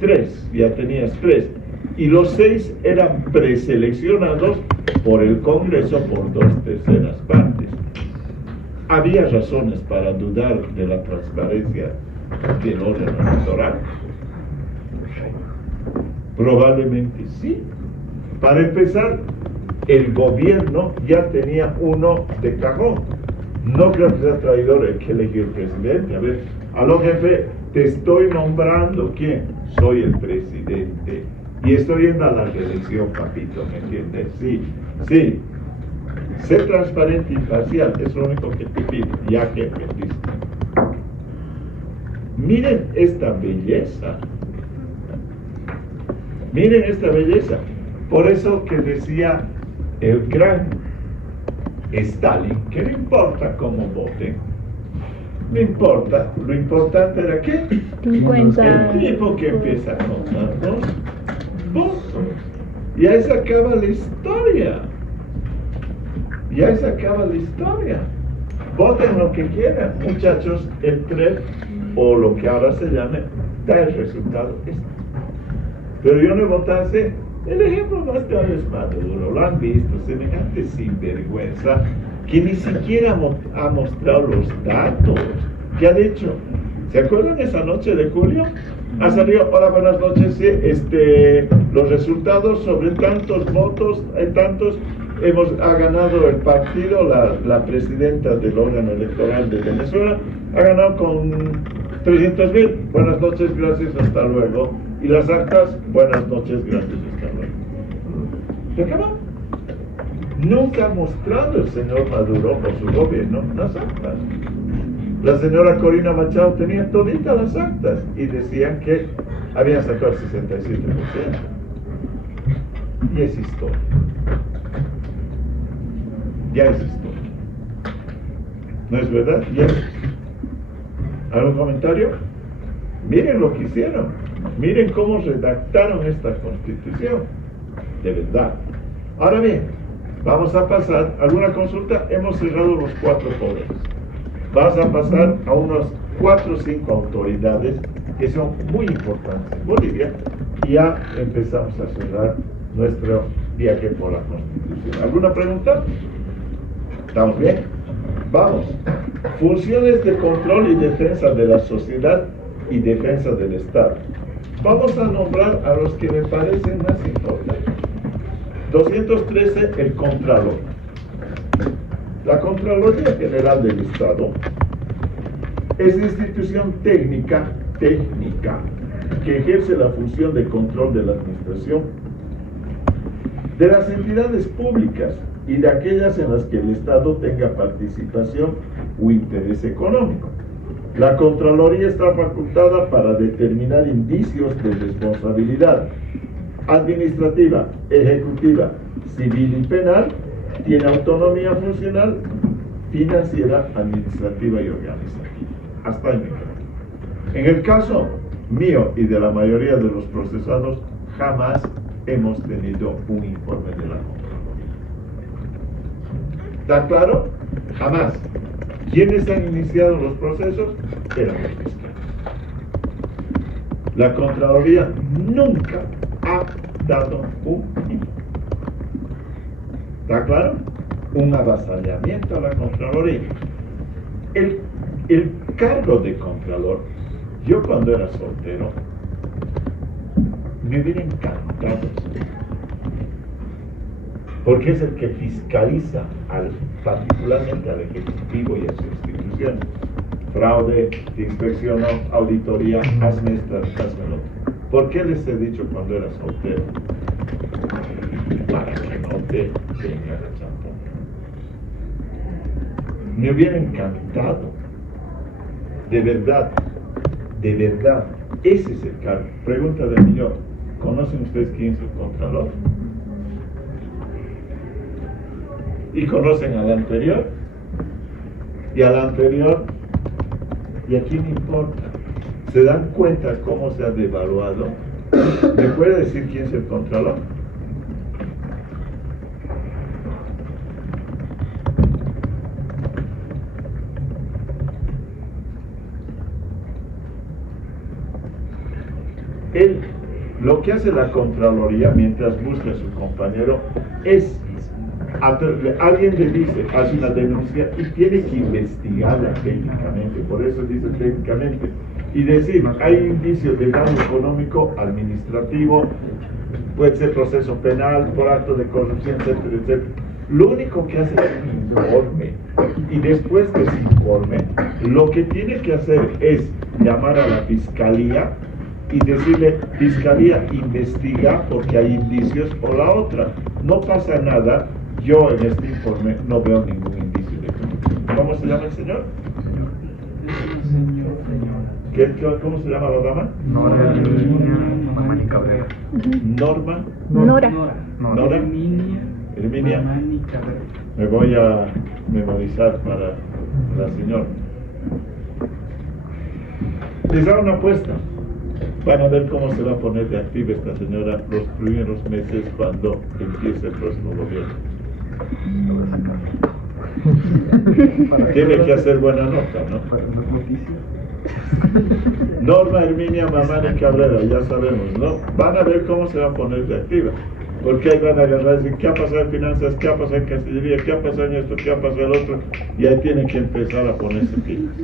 3. Ya tenías 3. Y los 6 eran preseleccionados por el Congreso por 2/3 partes. ¿Había razones para dudar de la transparencia del órgano electoral? Probablemente sí. Para empezar, el gobierno ya tenía uno de cajón. No creo que sea traidor el que eligió el presidente. A ver, aló jefe, te estoy nombrando ¿quién? Soy el presidente. Y estoy yendo a la reelección, papito, ¿me entiendes? Sí. Ser transparente e imparcial es lo único que te pido, ya que listo. Miren esta belleza. Miren esta belleza. Por eso que decía el gran Stalin, que no importa cómo voten, no importa, lo importante era ¿qué? 50. El tipo que empieza a contar los votos. Y ahí se acaba la historia. Voten lo que quieran, muchachos, el PREP o lo que ahora se llame, da el resultado este. Pero yo no votase, el ejemplo más claro es Maduro, lo han visto, semejante sinvergüenza, que ni siquiera ha mostrado los datos. ¿Qué ha dicho? ¿Se acuerdan esa noche de julio? Ha salido, hola, buenas noches, los resultados sobre tantos votos, ha ganado el partido, la presidenta del órgano electoral de Venezuela, ha ganado con 300,000, buenas noches, gracias, hasta luego. Y las actas, buenas noches, gracias, hasta luego. ¿Se acabó? Nunca ha mostrado el señor Maduro o su gobierno las actas. La señora Corina Machado tenía toditas las actas y decían que habían sacado el 67%. Y es historia. Ya es historia. ¿No es verdad? Ya es. ¿Algún comentario? Miren lo que hicieron. Miren cómo redactaron esta constitución. De verdad. Ahora bien, vamos a pasar. ¿Alguna consulta? Hemos cerrado los 4 poderes. Vas a pasar a unos 4 o 5 autoridades que son muy importantes en Bolivia y ya empezamos a cerrar nuestro viaje por la Constitución. ¿Alguna pregunta? ¿Estamos bien? Vamos. Funciones de control y defensa de la sociedad y defensa del Estado. Vamos a nombrar a los que me parecen más importantes. 213, el Contralor. La Contraloría General del Estado es institución técnica que ejerce la función de control de la administración de las entidades públicas y de aquellas en las que el Estado tenga participación o interés económico. La Contraloría está facultada para determinar indicios de responsabilidad administrativa, ejecutiva, civil y penal. Tiene autonomía funcional, financiera, administrativa y organizativa. Hasta ahí me quedo. En el caso mío y de la mayoría de los procesados, jamás hemos tenido un informe de la Contraloría. ¿Está claro? Jamás. ¿Quiénes han iniciado los procesos? Eran los fiscales. La Contraloría nunca ha dado un informe. ¿Está claro? Un avasallamiento a la Contraloría. El cargo de Contralor, yo cuando era soltero, me hubiera encantado, porque es el que fiscaliza particularmente al Ejecutivo y a su institución. Fraude, inspección, auditoría, hazme esto, hazme lo otro. ¿Por qué les he dicho cuando era soltero? Para que no te venga la champón. Me hubiera encantado. De verdad. Ese es el cargo. Pregunta del millón. ¿Conocen ustedes quién es el Contralor? ¿Y conocen al anterior? ¿Y al anterior? ¿Y a quién importa? ¿Se dan cuenta cómo se ha devaluado ¿Me puede decir quién es el Contralor? Él, lo que hace la Contraloría mientras busca a su compañero es, alguien le dice, hace una denuncia y tiene que investigarla técnicamente, por eso dice técnicamente, y decir, hay indicios de daño económico, administrativo, puede ser proceso penal, por acto de corrupción, etcétera, etcétera. Lo único que hace es un informe, y después de ese informe, lo que tiene que hacer es llamar a la fiscalía y decirle, fiscalía, investiga porque hay indicios, o la otra, no pasa nada, yo en este informe no veo ningún indicio de corrupción. ¿Cómo se llama el señor? ¿Cómo se llama la dama? Nora Herminia Mamani Cabrera. Norma. Nora. Nora. Herminia. Mamani Cabrera. Me voy a memorizar para la señora. Les da una apuesta. Van a ver cómo se va a poner de activa esta señora los primeros meses cuando empiece el próximo gobierno. Tiene que hacer buena nota, ¿no? Para las noticias. Norma Herminia Mamani Cabrera, ya sabemos, ¿no? Van a ver cómo se va a poner de activa. Porque ahí van a agarrar y decir, ¿qué ha pasado en finanzas? ¿Qué ha pasado en Cancillería? ¿Qué ha pasado en esto? ¿Qué ha pasado en el otro? Y ahí tienen que empezar a ponerse pilas.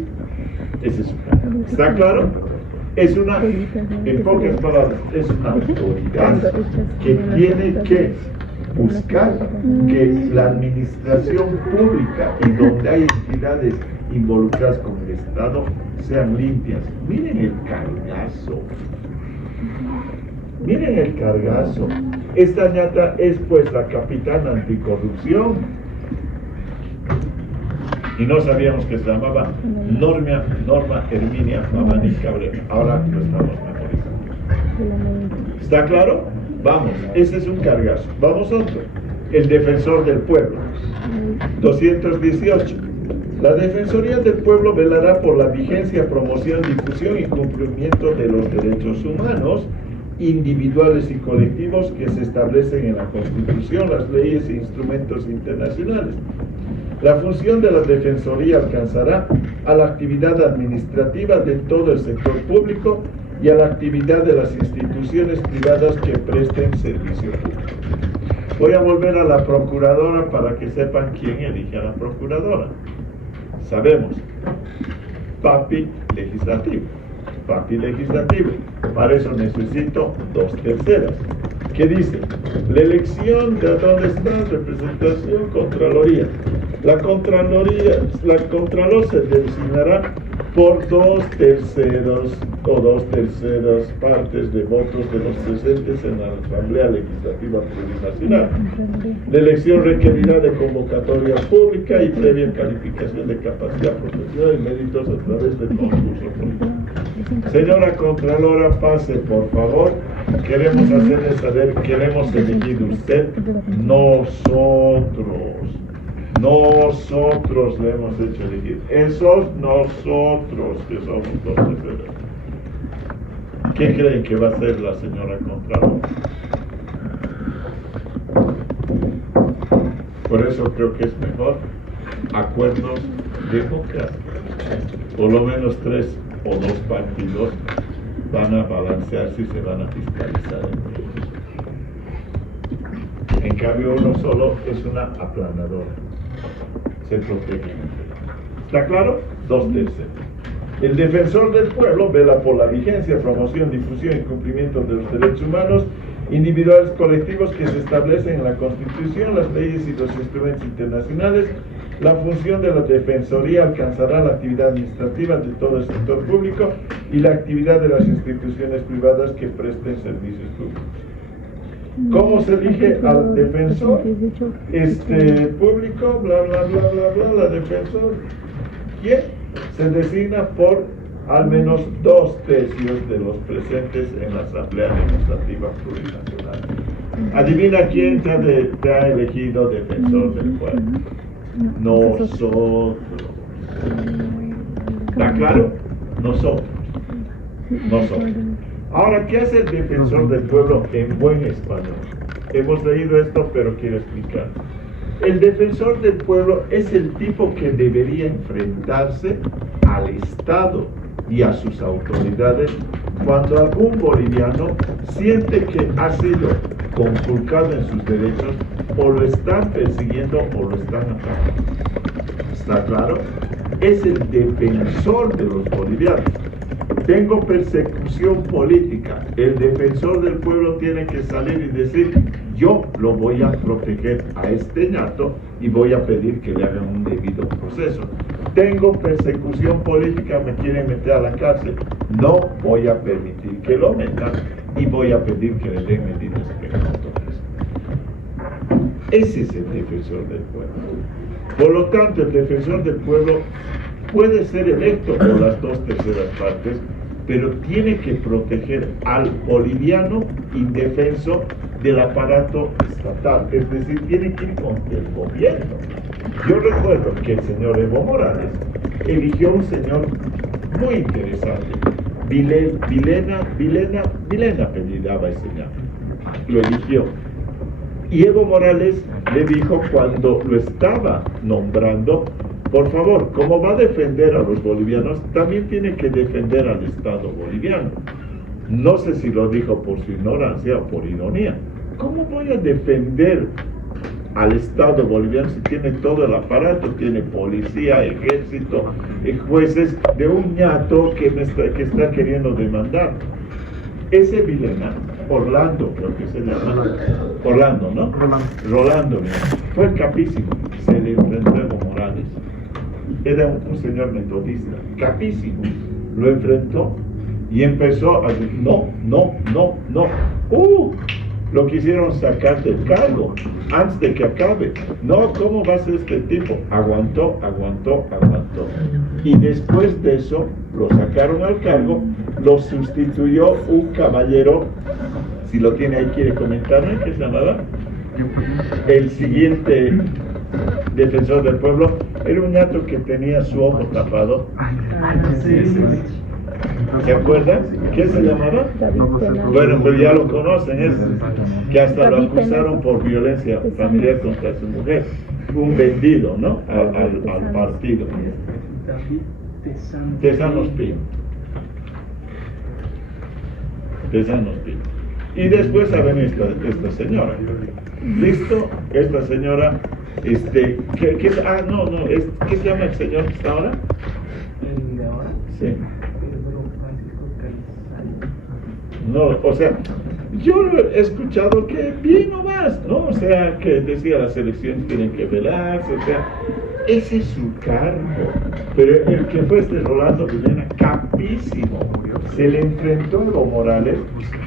Ese es su plan. ¿Está claro? Es una, en pocas palabras, es una autoridad que tiene que buscar que la administración pública y donde hay entidades involucradas con el Estado sean limpias. Miren el cargazo. Miren el cargazo. Esta ñata es pues la capitana anticorrupción. Y no sabíamos que se llamaba Norma Herminia Mamani Cabrera. Ahora lo estamos memorizando. ¿Está claro? Vamos, ese es un cargazo. Vamos a otro. El defensor del pueblo. 218. La Defensoría del Pueblo velará por la vigencia, promoción, difusión y cumplimiento de los derechos humanos individuales y colectivos que se establecen en la Constitución, las leyes e instrumentos internacionales. La función de la Defensoría alcanzará a la actividad administrativa de todo el sector público y a la actividad de las instituciones privadas que presten servicio público. Voy a volver a la Procuradora para que sepan quién elige a la Procuradora. Sabemos, papi legislativo. Papi legislativo. Para eso necesito 2/3. ¿Qué dice? La elección de dónde está representación, Contraloría. La Contralor se designará por 2/3 o 2/3 partes de votos de los presentes en la Asamblea Legislativa Plurinacional. La elección requerirá de convocatoria pública y previa calificación de capacidad profesional y méritos a través del concurso público. Señora Contralora, pase por favor. Queremos hacerle saber, queremos elegir usted, nosotros le hemos hecho elegir. Esos nosotros que somos los defensores. ¿Qué creen que va a hacer la señora Contralora? Por eso creo que es mejor acuerdos democráticos. Por lo menos 3 o 2 partidos van a balancearse y se van a fiscalizar entre ellos. En cambio, uno solo es una aplanadora. Se protege. ¿Está claro? 2/3. El defensor del pueblo vela por la vigencia, promoción, difusión y cumplimiento de los derechos humanos individuales colectivos que se establecen en la Constitución, las leyes y los instrumentos internacionales. La función de la Defensoría alcanzará la actividad administrativa de todo el sector público y la actividad de las instituciones privadas que presten servicios públicos. ¿Cómo se elige al defensor? Público, bla, bla, bla, bla, bla, la defensor. ¿Quién? Se designa por al menos 2/3 de los presentes en la Asamblea Legislativa Plurinacional. Adivina quién te ha elegido defensor del pueblo. Nosotros. ¿Está claro? Nosotros. Ahora, ¿qué hace el defensor del pueblo en buen español? Hemos leído esto, pero quiero explicar. El defensor del pueblo es el tipo que debería enfrentarse al Estado y a sus autoridades cuando algún boliviano siente que ha sido conculcado en sus derechos o lo están persiguiendo o lo están atacando. ¿Está claro? Es el defensor de los bolivianos. Tengo persecución política. El defensor del pueblo tiene que salir y decir: yo lo voy a proteger a este ñato y voy a pedir que le hagan un debido proceso. Tengo persecución política, me quieren meter a la cárcel. No voy a permitir que lo metan y voy a pedir que le den medidas precautorias. Ese es el defensor del pueblo. Por lo tanto, el defensor del pueblo puede ser electo por las 2/3 partes, pero tiene que proteger al boliviano indefenso del aparato estatal, es decir, tiene que ir contra el gobierno. Yo recuerdo que el señor Evo Morales eligió un señor muy interesante, Vilena apellidaba ese señor, lo eligió. Y Evo Morales le dijo cuando lo estaba nombrando: por favor, como va a defender a los bolivianos, también tiene que defender al Estado boliviano. No sé si lo dijo por su ignorancia o por ironía. ¿Cómo voy a defender al Estado boliviano si tiene todo el aparato, tiene policía, ejército, jueces, de un ñato que está queriendo demandar? Ese Vilena, Orlando creo que se llama, Orlando, ¿no? Rolando, fue capísimo, se le enfrentó a Evo Morales. Era un señor metodista, capísimo, lo enfrentó y empezó a decir: no. Lo quisieron sacar del cargo antes de que acabe. No, ¿cómo va a ser este tipo? Aguantó. Y después de eso lo sacaron al cargo, lo sustituyó un caballero, si lo tiene ahí, quiere comentarme, ¿qué se llamaba? El siguiente defensor del pueblo era un ñato que tenía su ojo tapado. ¿Se acuerdan? ¿Qué se llamaba? Bueno, pues ya lo conocen, es que hasta lo acusaron por violencia familiar contra su mujer. Un vendido, ¿no? Al partido. Tesanos Pino. Y después saben esta señora. ¿Listo? Esta señora, ¿qué se llama el señor que está ahora? ¿El de ahora? Sí. Pedro Francisco Calizari. No, o sea, yo he escuchado que bien o más, ¿no? O sea, que decía las elecciones tienen que velarse, o sea, ese es su cargo. Pero el que fue Rolando Vilena, capísimo, se le enfrentó a Evo Morales,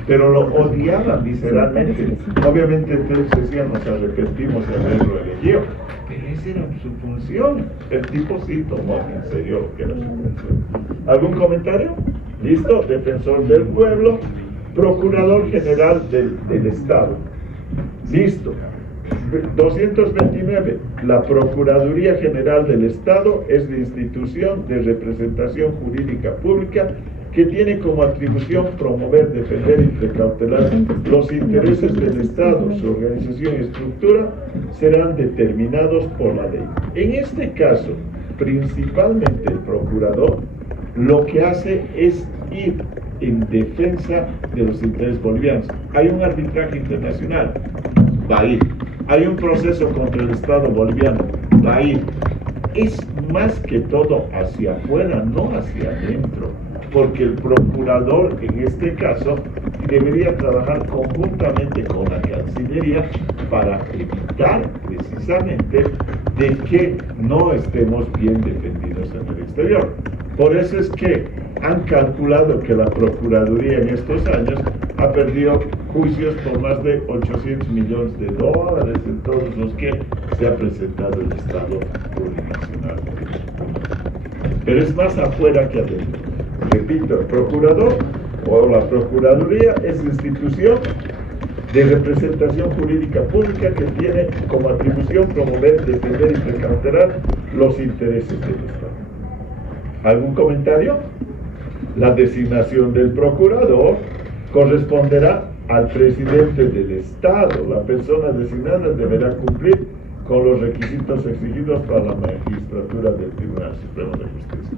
pero lo odiaban visceralmente. Obviamente entonces decían: nos arrepentimos de haberlo elegido. Pero esa era su función. El tipo sí tomó en serio lo que era su función. ¿Algún comentario? ¿Listo? Defensor del pueblo, Procurador General del Estado. Listo. 229. La Procuraduría General del Estado es la institución de representación jurídica pública que tiene como atribución promover, defender y precautelar los intereses del Estado. Su organización y estructura serán determinados por la ley. En este caso, principalmente el procurador lo que hace es ir en defensa de los intereses bolivianos. Hay un arbitraje internacional, va a ir. Hay un proceso contra el Estado boliviano, va a ir. Es más que todo hacia afuera, no hacia adentro, porque el procurador en este caso debería trabajar conjuntamente con la Cancillería para evitar precisamente de que no estemos bien defendidos en el exterior. Por eso es que han calculado que la Procuraduría en estos años ha perdido juicios por más de 800 millones de dólares en todos los que se ha presentado el Estado plurinacional. Pero es más afuera que adentro. Repito, el procurador o la Procuraduría es la institución de representación jurídica pública que tiene como atribución promover, defender y precautelar los intereses del Estado. ¿Algún comentario? La designación del procurador corresponderá al presidente del Estado. La persona designada deberá cumplir con los requisitos exigidos para la magistratura del Tribunal Supremo de Justicia.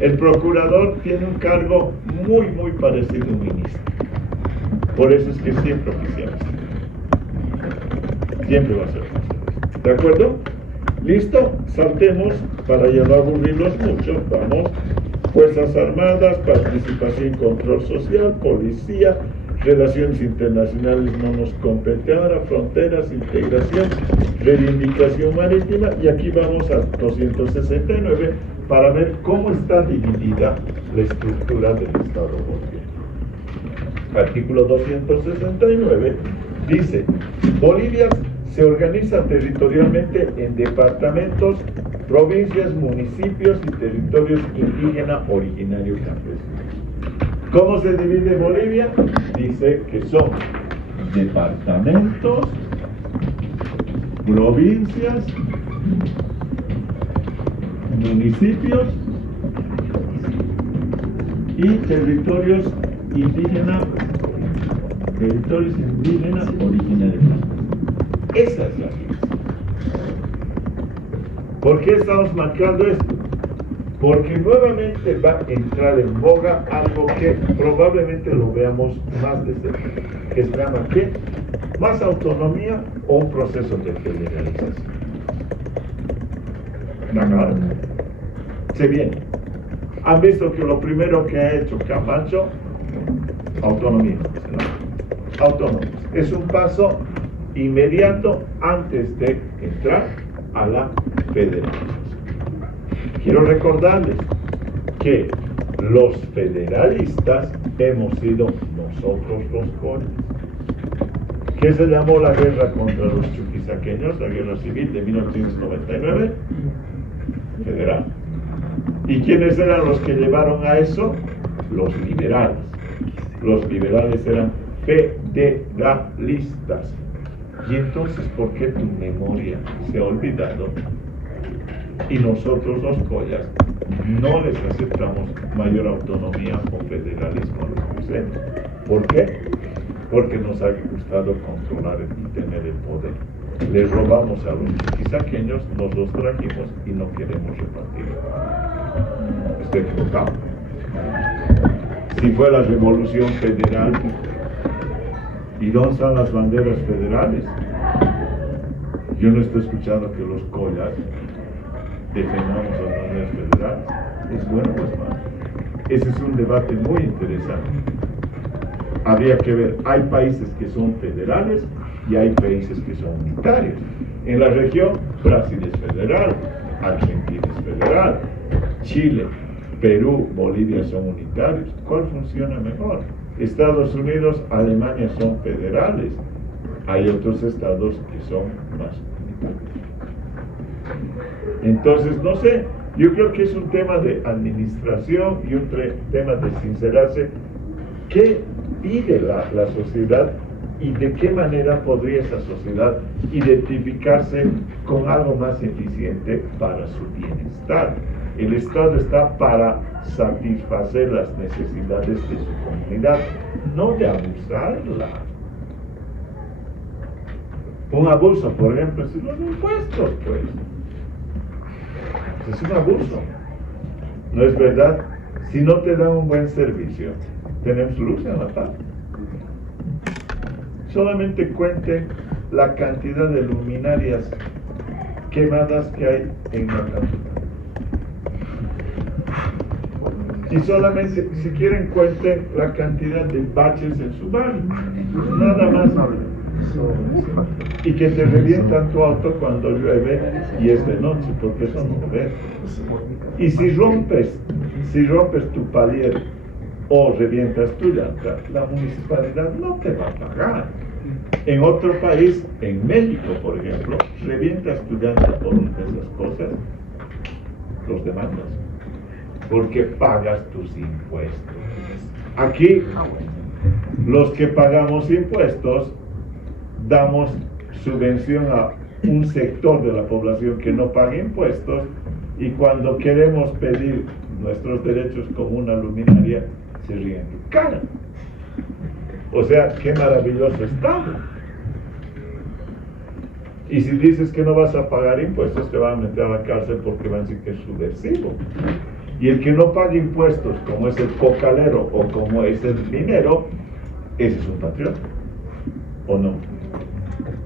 El procurador tiene un cargo muy parecido a un ministro. Por eso es que siempre oficialista. Siempre va a ser oficialista. ¿De acuerdo? ¿Listo? Saltemos para ya no aburrirlos mucho. Vamos. Fuerzas Armadas, participación y control social, policía, relaciones internacionales no nos compete ahora, fronteras, integración, reivindicación marítima, y aquí vamos a 269 para ver cómo está dividida la estructura del Estado boliviano. Artículo 269 dice: Bolivia se organiza territorialmente en departamentos, provincias, municipios y territorios indígena originario campesino. ¿Cómo se divide Bolivia? Dice que son departamentos, provincias, municipios y territorios indígena originarios. Esa es la división. ¿Por qué estamos marcando esto? Porque nuevamente va a entrar en boga algo que probablemente lo veamos más de cerca, que se llama ¿qué? Más autonomía o un proceso de federalización. ¿Está claro? Se viene. Han visto que lo primero que ha hecho Camacho, autonomía, ¿no? Autonomía. Es un paso inmediato antes de entrar a la federalización. Quiero recordarles que los federalistas hemos sido nosotros los collas. ¿Qué se llamó la guerra contra los chuquisaqueños, la guerra civil de 1999? Federal. ¿Y quiénes eran los que llevaron a eso? Los liberales. Los liberales eran federalistas. Y entonces, ¿por qué tu memoria se ha olvidado? Y nosotros los collas no les aceptamos mayor autonomía o federalismo a los cruceños. ¿Por qué? Porque nos ha gustado controlar y tener el poder. Les robamos a los chiquisaqueños, nos los trajimos y no queremos repartirlo. Estoy equivocado. Si fue la revolución federal, ¿y dónde están las banderas federales? Yo no estoy escuchando que los collas defendamos las banderas federales. ¿Es bueno o es malo? Ese es un debate muy interesante. Habría que ver, hay países que son federales y hay países que son unitarios. En la región, Brasil es federal, Argentina es federal, Chile, Perú, Bolivia son unitarios. ¿Cuál funciona mejor? Estados Unidos, Alemania son federales. Hay otros estados que son más unitarios. Entonces, no sé, yo creo que es un tema de administración y un tema de sincerarse. ¿Qué pide la sociedad y de qué manera podría esa sociedad identificarse con algo más eficiente para su bienestar? El Estado está para satisfacer las necesidades de su comunidad, no de abusarla. Un abuso, por ejemplo, es los impuestos, pues. Es un abuso. ¿No es verdad? Si no te dan un buen servicio, tenemos luz en la paz. Solamente cuenten la cantidad de luminarias quemadas que hay en la capital. Y solamente, si quieren, cuenten la cantidad de baches en su barrio. Nada más. Y que te revientan tu auto cuando llueve y es de noche, porque eso no lo ves. Y si rompes tu palier o revientas tu llanta, la municipalidad no te va a pagar. En otro país, en México, por ejemplo, revientas tu llanta por una de esas cosas, los demandas, porque pagas tus impuestos. Aquí, los que pagamos impuestos, damos subvención a un sector de la población que no paga impuestos, y cuando queremos pedir nuestros derechos como una luminaria, se ríen tu cara. O sea, qué maravilloso está. Y si dices que no vas a pagar impuestos, te van a meter a la cárcel porque van a decir que es subversivo. Y el que no paga impuestos, como es el cocalero o como es el minero, ese es un patriota. ¿O no?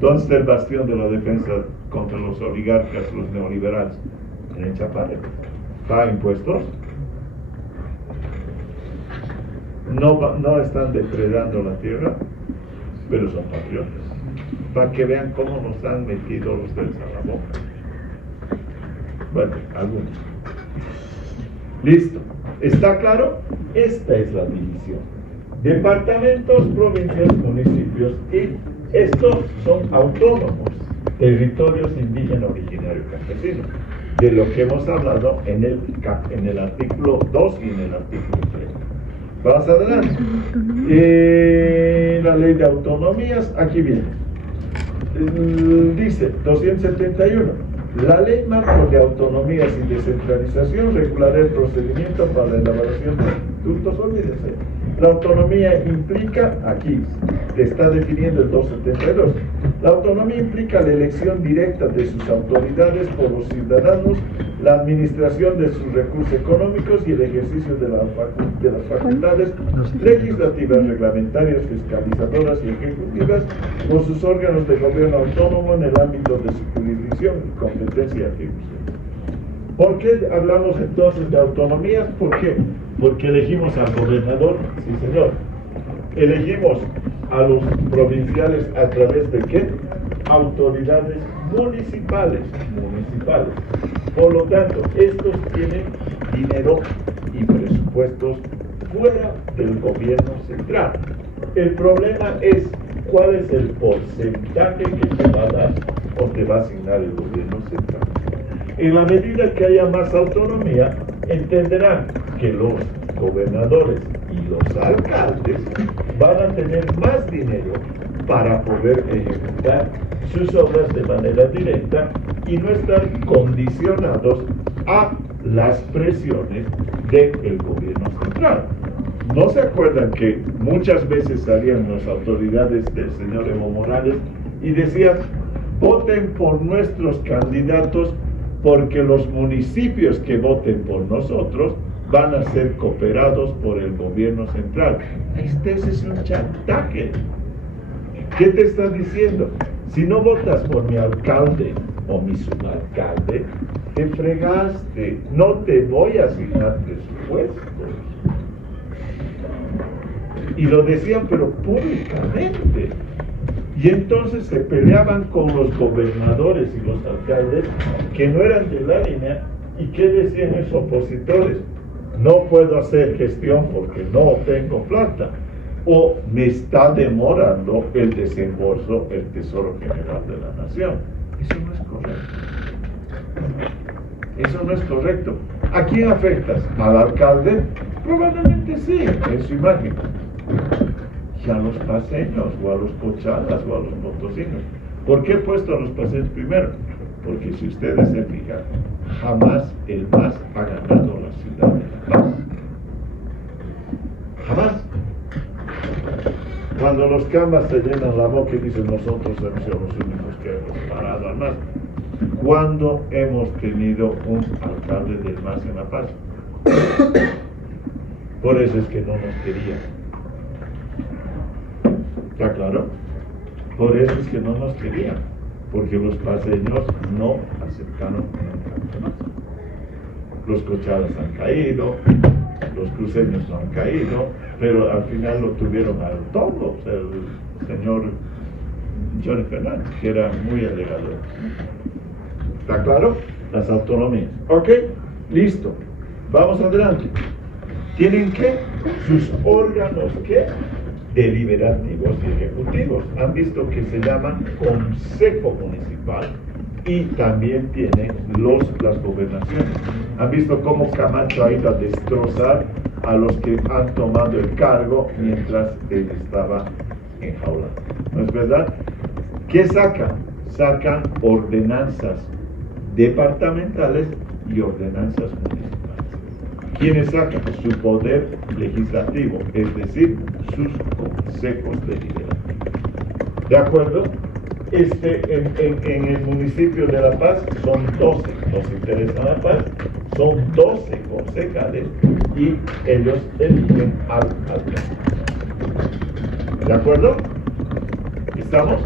¿Dónde está el bastión de la defensa contra los oligarcas, los neoliberales? En el Chapare. ¿Paga impuestos? No están depredando la tierra, pero son patriotas. Para que vean cómo nos han metido los dedos a la boca. Bueno, algunos. Listo. ¿Está claro? Esta es la división. Departamentos, provincias, municipios y estos son autónomos, territorios indígena originario campesino, de lo que hemos hablado en el artículo 2 y en el artículo 3. Vamos adelante. La ley de autonomías, aquí viene. Dice 271. La ley marco de autonomías y descentralización regulará el procedimiento para la elaboración de estatutos. Olvídense. La autonomía implica, aquí te está definiendo el 272, la autonomía implica la elección directa de sus autoridades por los ciudadanos, la administración de sus recursos económicos y el ejercicio de las facultades legislativas, reglamentarias, fiscalizadoras y ejecutivas con sus órganos de gobierno autónomo en el ámbito de su jurisdicción, competencia y atribución. ¿Por qué hablamos entonces de autonomías? ¿Por qué? Porque elegimos al gobernador, sí señor. Elegimos a los provinciales a través de ¿qué? Autoridades municipales. Por lo tanto, estos tienen dinero y presupuestos fuera del gobierno central. El problema es cuál es el porcentaje que te va a dar o te va a asignar el gobierno central. En la medida que haya más autonomía, entenderán que los gobernadores y los alcaldes van a tener más dinero para poder ejecutar sus obras de manera directa y no estar condicionados a las presiones del gobierno central. ¿No se acuerdan que muchas veces salían las autoridades del señor Evo Morales y decían, voten por nuestros candidatos porque los municipios que voten por nosotros van a ser cooperados por el gobierno central? Este es un chantaje. ¿Qué te está diciendo? Si no votas por mi alcalde o mi subalcalde, te fregaste, no te voy a asignar presupuestos. Y lo decían, pero públicamente. Y entonces se peleaban con los gobernadores y los alcaldes que no eran de la línea. ¿Y qué decían esos opositores? No puedo hacer gestión porque no tengo plata. O me está demorando el desembolso el Tesoro General de la Nación. Eso no es correcto. Eso no es correcto. ¿A quién afectas? ¿Al alcalde? Probablemente sí, en su imagen. Y a los paseños, o a los pochadas, o a los potosinos. ¿Por qué he puesto a los paseños primero? Porque si ustedes se fijan, jamás el MAS ha ganado la ciudad de La Paz. Jamás. Cuando los cambas se llenan la boca y dicen nosotros hemos sido los únicos que hemos parado al MAS. ¿Cuándo hemos tenido un alcalde del MAS en La Paz? Por eso es que no nos querían. ¿Está claro? Por eso es que no nos querían, porque los paseños no aceptaron nunca más. Los cochadas han caído, los cruceños no han caído, pero al final lo tuvieron al todo, o sea, el señor Johnny Fernández, que era muy alegador. ¿Está claro? Las autonomías. ¿Ok? Listo. Vamos adelante. ¿Tienen qué? Sus órganos, ¿qué? Deliberativos y ejecutivos. Han visto que se llaman Consejo Municipal y también tienen las gobernaciones. Han visto cómo Camacho ha ido a destrozar a los que han tomado el cargo mientras él estaba enjaulado. ¿No es verdad? ¿Qué sacan? Sacan ordenanzas departamentales y ordenanzas municipales. quienes sacan su poder legislativo, es decir, sus consejos deliberativos. ¿De acuerdo? En el municipio de La Paz son 12, nos interesa La Paz, son 12 concejales y ellos eligen al alcalde. ¿De acuerdo? ¿Estamos?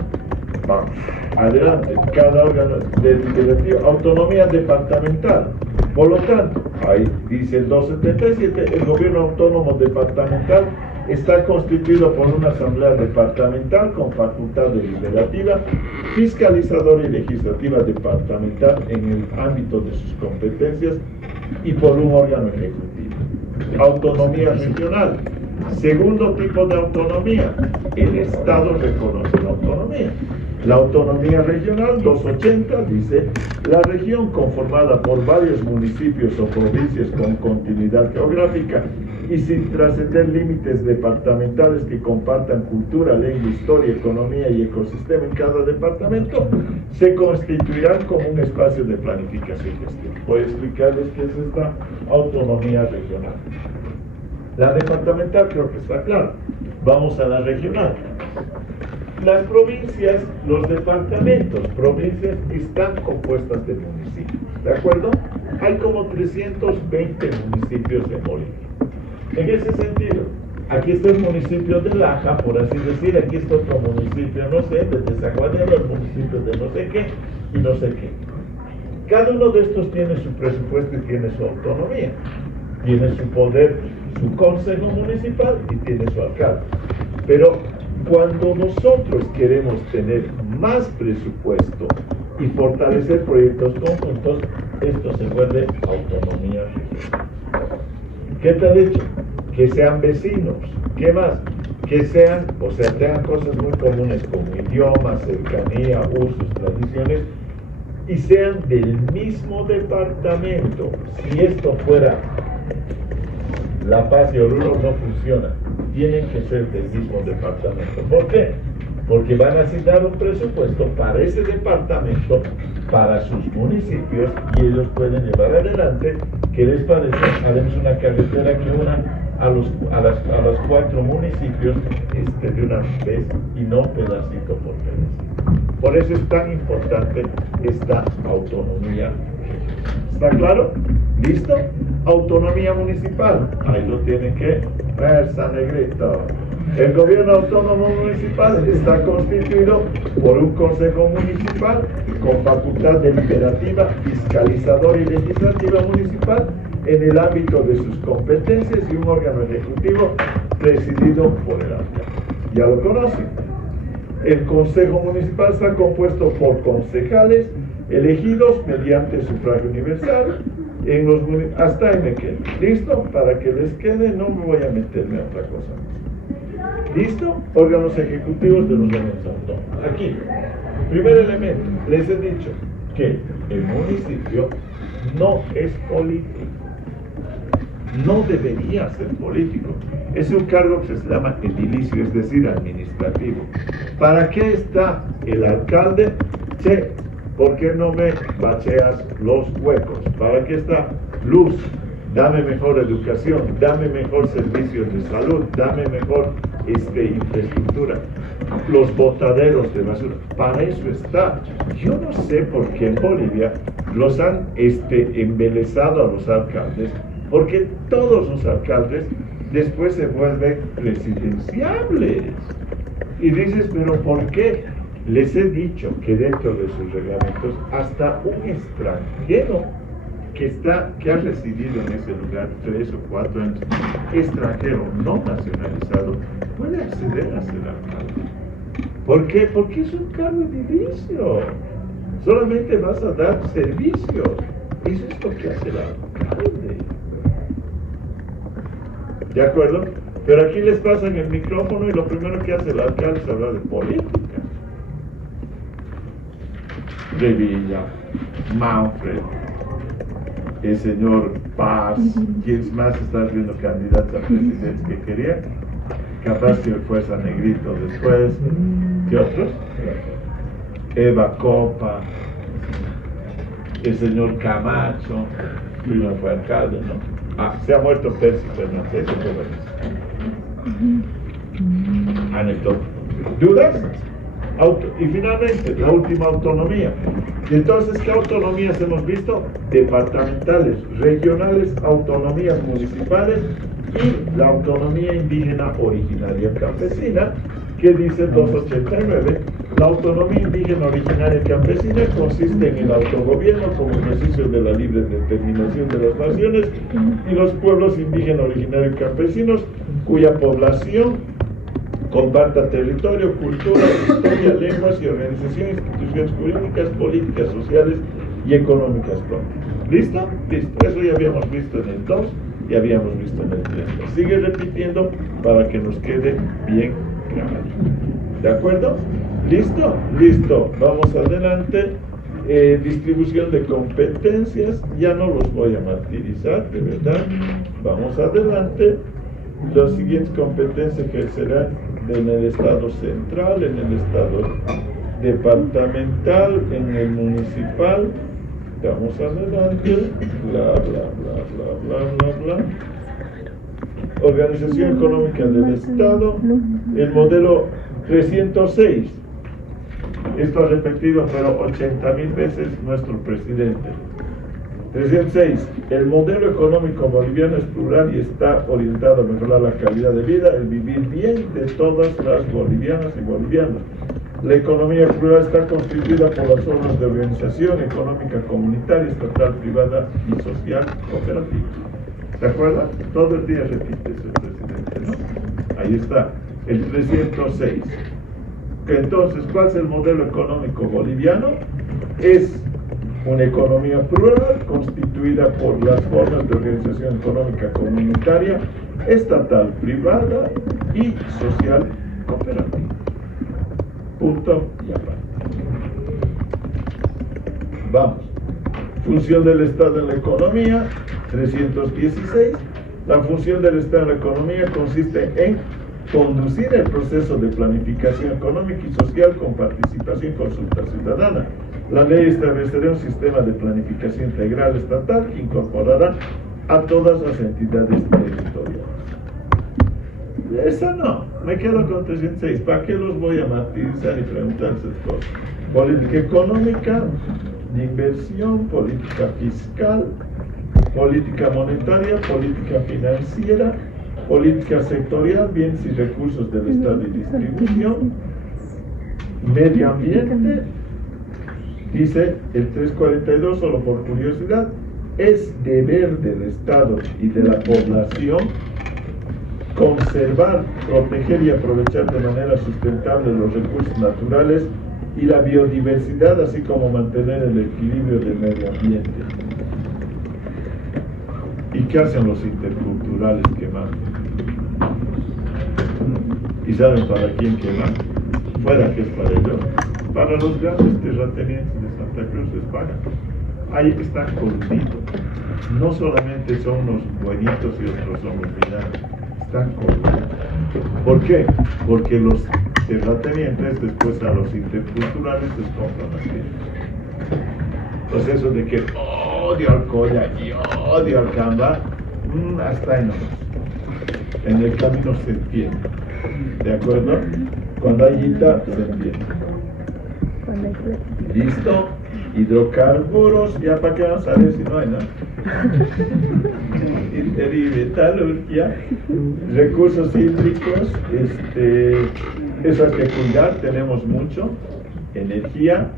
Vamos. Adelante. Cada órgano deliberativo, autonomía departamental. Por lo tanto, ahí dice el 277, el gobierno autónomo departamental está constituido por una asamblea departamental con facultad deliberativa, fiscalizadora y legislativa departamental en el ámbito de sus competencias y por un órgano ejecutivo. Autonomía regional. Segundo tipo de autonomía, el Estado reconoce la autonomía. La autonomía regional 280 dice, la región conformada por varios municipios o provincias con continuidad geográfica y sin trascender límites departamentales que compartan cultura, lengua, historia, economía y ecosistema en cada departamento, se constituirán como un espacio de planificación y gestión. Voy a explicarles qué es esta autonomía regional. La departamental creo que está clara. Vamos a la regional. Las provincias, los departamentos, provincias están compuestas de municipios, ¿de acuerdo? Hay como 320 municipios en Bolivia. En ese sentido, aquí está el municipio de Laja, por así decir, aquí está otro municipio, no sé, de Desaguadero, el municipio de no sé qué y no sé qué. Cada uno de estos tiene su presupuesto y tiene su autonomía, tiene su poder, su consejo municipal y tiene su alcalde. Pero cuando nosotros queremos tener más presupuesto y fortalecer proyectos conjuntos, esto se vuelve autonomía regional. ¿Qué te ha dicho? Que sean vecinos. ¿Qué más? Que sean, o sea, tengan cosas muy comunes como idiomas, cercanía, usos, tradiciones, y sean del mismo departamento. Si esto fuera La Paz y Oruro, no funciona. Tienen que ser del mismo departamento. ¿Por qué? Porque van a asignar un presupuesto para ese departamento, para sus municipios, y ellos pueden llevar adelante. ¿Qué les parece? Haremos una carretera que una a los 4 municipios de una vez y no pedacito por pedacito. Por eso es tan importante esta autonomía. ¿Está claro? ¿Listo? Autonomía municipal. Ahí lo tienen que ver, San Negrito. El gobierno autónomo municipal está constituido por un consejo municipal con facultad deliberativa, fiscalizadora y legislativa municipal en el ámbito de sus competencias y un órgano ejecutivo presidido por el alcalde. Ya lo conocen. El consejo municipal está compuesto por concejales elegidos mediante sufragio universal en los hasta ahí me quedo. ¿Listo? Para que les quede, no me voy a meterme a otra cosa más. ¿Listo? Órganos ejecutivos de los órganos autónomos. Aquí, primer elemento, les he dicho que el municipio no es político. No debería ser político. Es un cargo que se llama edilicio, es decir, administrativo. ¿Para qué está el alcalde? Che, ¿por qué no me bacheas los huecos? ¿Para qué está luz? Dame mejor educación, dame mejor servicios de salud, dame mejor infraestructura. Los botaderos de basura, para eso está. Yo no sé por qué en Bolivia los han embelesado a los alcaldes, porque todos los alcaldes después se vuelven presidenciables. Y dices, pero ¿por qué? Les he dicho que dentro de sus reglamentos hasta un extranjero que ha residido en ese lugar 3 o 4 años, extranjero no nacionalizado, puede acceder a ser alcalde. ¿Por qué? Porque es un cargo edilicio. Solamente vas a dar servicios. Eso es lo que hace el alcalde. ¿De acuerdo? Pero aquí les pasan el micrófono y lo primero que hace el alcalde es hablar de política. Revilla, Manfred, el señor Paz, ¿quién más está viendo candidatos a presidente que quería? Capaz que fue San Negrito después. ¿Qué otros? Eva Copa, el señor Camacho, primero fue alcalde, ¿no? Se ha muerto Percy Fernández, eso fue bueno. Anécdota. ¿Dudas? Y finalmente, la última autonomía. Entonces, ¿qué autonomías hemos visto? Departamentales, regionales, autonomías municipales y la autonomía indígena originaria campesina, que dice 289. La autonomía indígena originaria campesina consiste en el autogobierno como ejercicio de la libre determinación de las naciones y los pueblos indígenas originarios campesinos cuya población comparta territorio, cultura, historia, lenguas y organización, instituciones jurídicas, políticas, sociales y económicas propias. ¿Listo? Listo. Eso ya habíamos visto en el 2 y habíamos visto en el 3. Sigue repitiendo para que nos quede bien claro. ¿De acuerdo? ¿Listo? Listo. Vamos adelante. Distribución de competencias. Ya no los voy a martirizar, de verdad. Vamos adelante. Las siguientes competencias que serán en el Estado central, en el Estado departamental, en el municipal. Vamos adelante. Bla, bla, bla, bla, bla, bla, bla. Organización económica del Estado. El modelo 306. Esto ha repetido pero 80.000 veces nuestro presidente. 306. El modelo económico boliviano es plural y está orientado a mejorar la calidad de vida, el vivir bien de todas las bolivianas y bolivianos. La economía plural está constituida por las formas de organización económica comunitaria, estatal, privada y social cooperativa. ¿Se acuerdan? Todo el día repite eso el presidente, ¿no? Ahí está, el 306. Entonces, ¿cuál es el modelo económico boliviano? Es una economía plural constituida por las formas de organización económica comunitaria, estatal, privada y social cooperativa. Punto y aparte. Vamos. Función del Estado en la economía, 316. La función del Estado en la economía consiste en conducir el proceso de planificación económica y social con participación y consulta ciudadana. La ley establecerá un sistema de planificación integral estatal que incorporará a todas las entidades territoriales. Eso no, me quedo con 306. ¿Para qué los voy a martirizar y preguntarse cosas? Política económica, de inversión, política fiscal, política monetaria, política financiera, política sectorial, bienes y recursos del Estado y distribución, medio ambiente. Dice el 342, solo por curiosidad, es deber del Estado y de la población conservar, proteger y aprovechar de manera sustentable los recursos naturales y la biodiversidad, así como mantener el equilibrio del medio ambiente. ¿Y qué hacen los interculturales quemando? ¿Y saben para quién queman? Fuera que es para ellos. Para los grandes terratenientes de Santa Cruz les pagan. Ahí están coludidos. No solamente son unos buenitos y otros son los villanos. Están coludidos. ¿Por qué? Porque los terratenientes después a los interculturales les compran las tierras. Entonces eso de que odio al Colla y odio al Camba, hasta ahí nomás. En el camino se entiende. ¿De acuerdo? Cuando hay guita, se entiende. ¿Listo? Hidrocarburos, ¿ya para qué vamos a ver si no hay nada? Metalurgia, recursos hídricos, eso hay que cuidar, tenemos mucho. Energía,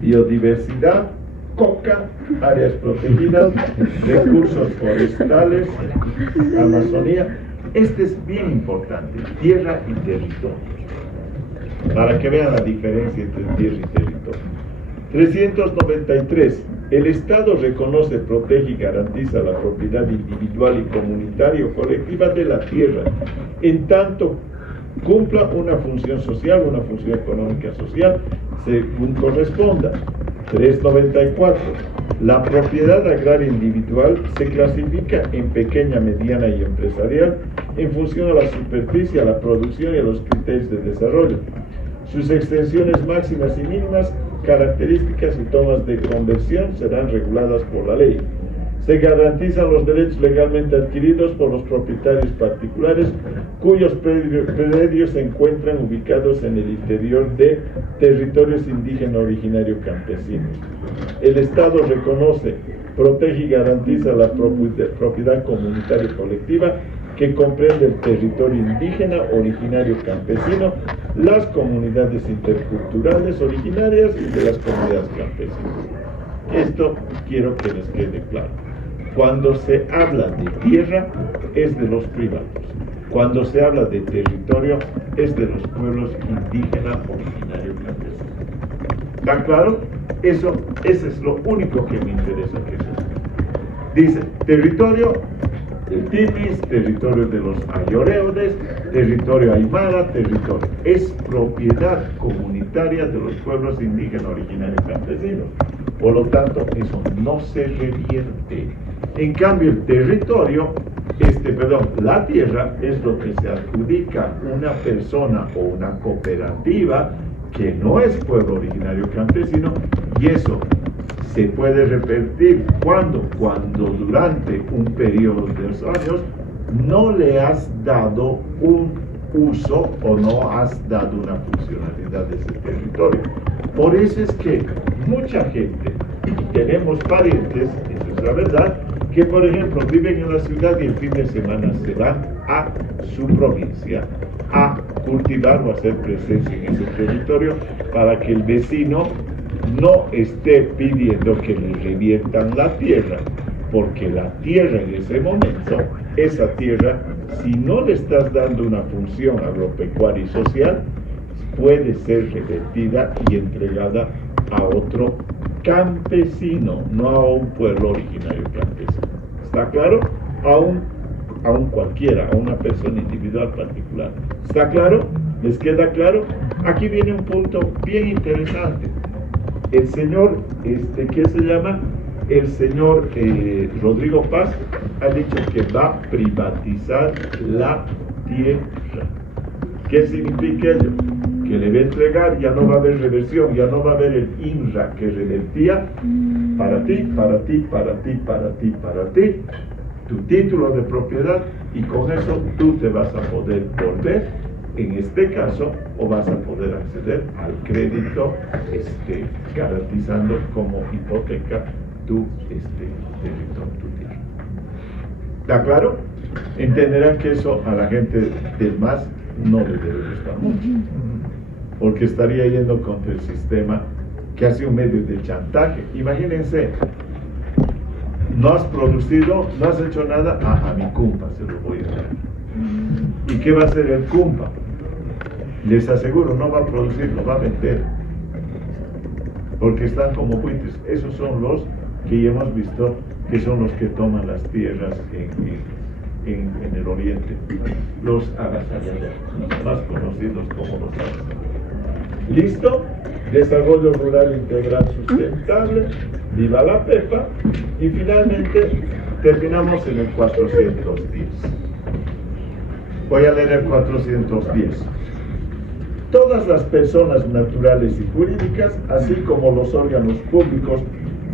biodiversidad, coca, áreas protegidas, recursos forestales, Amazonía. Este es bien importante, tierra y territorio, para que vean la diferencia entre tierra y territorio. 393. El Estado reconoce, protege y garantiza la propiedad individual y comunitaria o colectiva de la tierra, en tanto cumpla una función social, una función económica social, según corresponda. 394. La propiedad agraria individual se clasifica en pequeña, mediana y empresarial en función a la superficie, a la producción y a los criterios de desarrollo. Sus extensiones máximas y mínimas, características y tomas de conversión serán reguladas por la ley. Se garantizan los derechos legalmente adquiridos por los propietarios particulares cuyos predios se encuentran ubicados en el interior de territorios indígenas originarios campesinos. El Estado reconoce, protege y garantiza la propiedad comunitaria y colectiva que comprende el territorio indígena originario campesino, las comunidades interculturales originarias y de las comunidades campesinas. Esto quiero que les quede claro. Cuando se habla de tierra, es de los privados. Cuando se habla de territorio, es de los pueblos indígenas originarios campesinos. ¿Está claro? Eso es lo único que me interesa que se dice. Territorio del Titis, territorio de los ayoreodes, territorio aymara, territorio. Es propiedad comunitaria de los pueblos indígenas originarios campesinos. Por lo tanto, eso no se revierte. En cambio, el territorio, la tierra es lo que se adjudica una persona o una cooperativa que no es pueblo originario campesino, y eso se puede repetir cuando durante un periodo de 2 años no le has dado un uso o no has dado una funcionalidad de ese territorio. Por eso es que mucha gente, y tenemos parientes, eso es la verdad, que por ejemplo viven en la ciudad y el fin de semana se van a su provincia a cultivar o hacer presencia en ese territorio para que el vecino no esté pidiendo que le reviertan la tierra, porque la tierra en ese momento, esa tierra, si no le estás dando una función agropecuaria y social, puede ser revertida y entregada a otro campesino, no a un pueblo originario campesino. ¿Está claro? A un cualquiera, a una persona individual particular. ¿Está claro? ¿Les queda claro? Aquí viene un punto bien interesante. El señor, ¿qué se llama? El señor Rodrigo Paz ha dicho que va a privatizar la tierra. ¿Qué significa ello? Que le va a entregar, ya no va a haber reversión, ya no va a haber el INRA que revertía para ti, para ti, para ti, para ti, para ti, tu título de propiedad, y con eso tú te vas a poder volver, en este caso, o vas a poder acceder al crédito garantizando como hipoteca tu territorio, tu tierra. ¿Está claro? Entenderán que eso a la gente del MAS no le debe gustar mucho, porque estaría yendo contra el sistema que hace un medio de chantaje. Imagínense, no has producido, no has hecho nada, a mi cumpa se lo voy a dar. ¿Y qué va a hacer el cumpa? Les aseguro, no va a producir, lo va a vender, porque están como buitres. Esos son los que ya hemos visto que son los que toman las tierras en el oriente, los agasalladores, más conocidos como los agasalladores. ¿Listo? Desarrollo rural integral sustentable, viva la PEPA, y finalmente terminamos en el 410. Voy a leer el 410. Todas las personas naturales y jurídicas, así como los órganos públicos,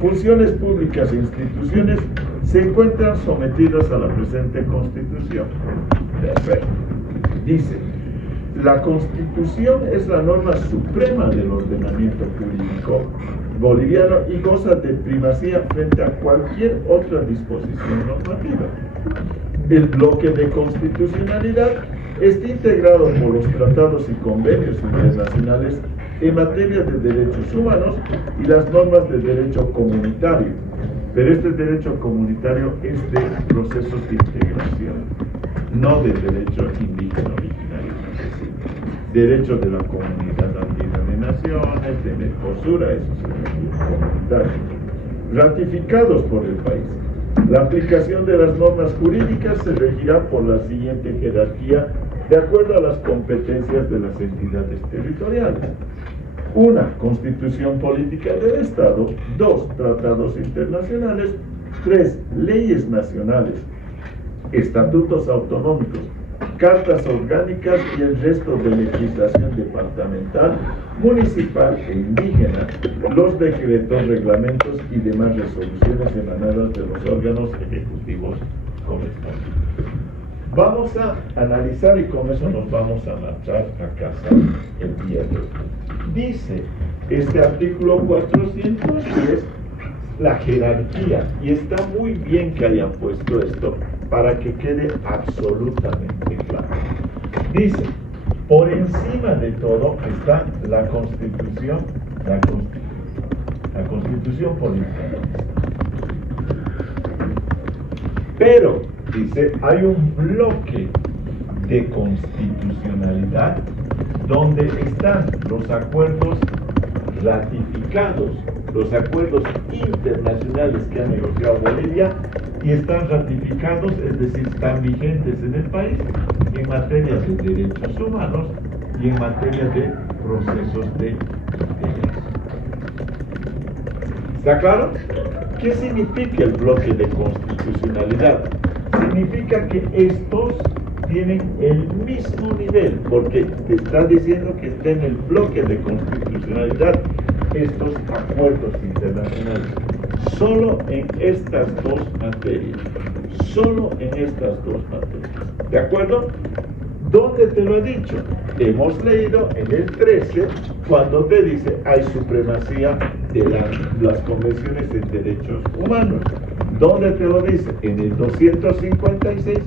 funciones públicas e instituciones, se encuentran sometidas a la presente Constitución. Perfecto. Dice, la Constitución es la norma suprema del ordenamiento jurídico boliviano y goza de primacía frente a cualquier otra disposición normativa. El bloque de constitucionalidad está integrado por los tratados y convenios internacionales en materia de derechos humanos y las normas de derecho comunitario. Pero este derecho comunitario es de procesos de integración, no de derecho indígena originario. Derecho de la Comunidad Andina de Naciones, de Mercosur, esos son comunitarios, ratificados por el país. La aplicación de las normas jurídicas se regirá por la siguiente jerarquía de acuerdo a las competencias de las entidades territoriales. 1. Constitución política del Estado. 2. Tratados internacionales. 3. Leyes nacionales. Estatutos autonómicos. cartas orgánicas y el resto de legislación departamental, municipal e indígena, los decretos, reglamentos y demás resoluciones emanadas de los órganos ejecutivos correspondientes. Vamos a analizar y con eso nos vamos a marchar a casa el día de hoy. Dice este artículo 410 la jerarquía, y está muy bien que hayan puesto esto para que quede absolutamente claro. Dice, por encima de todo está la Constitución, la Constitución política. Pero, dice, hay un bloque de constitucionalidad donde están los acuerdos ratificados, los acuerdos internacionales que ha negociado Bolivia y están ratificados, es decir, están vigentes en el país en materia de derechos humanos y en materia de procesos de derechos. ¿Está claro? ¿Qué significa el bloque de constitucionalidad? Significa que estos tienen el mismo nivel, porque te está diciendo que está en el bloque de constitucionalidad estos acuerdos internacionales. Solo en estas dos materias. Solo en estas dos materias. ¿De acuerdo? ¿Dónde te lo he dicho? Hemos leído en el 13 cuando te dice hay supremacía de las convenciones de derechos humanos. ¿Dónde te lo dice? En el 256,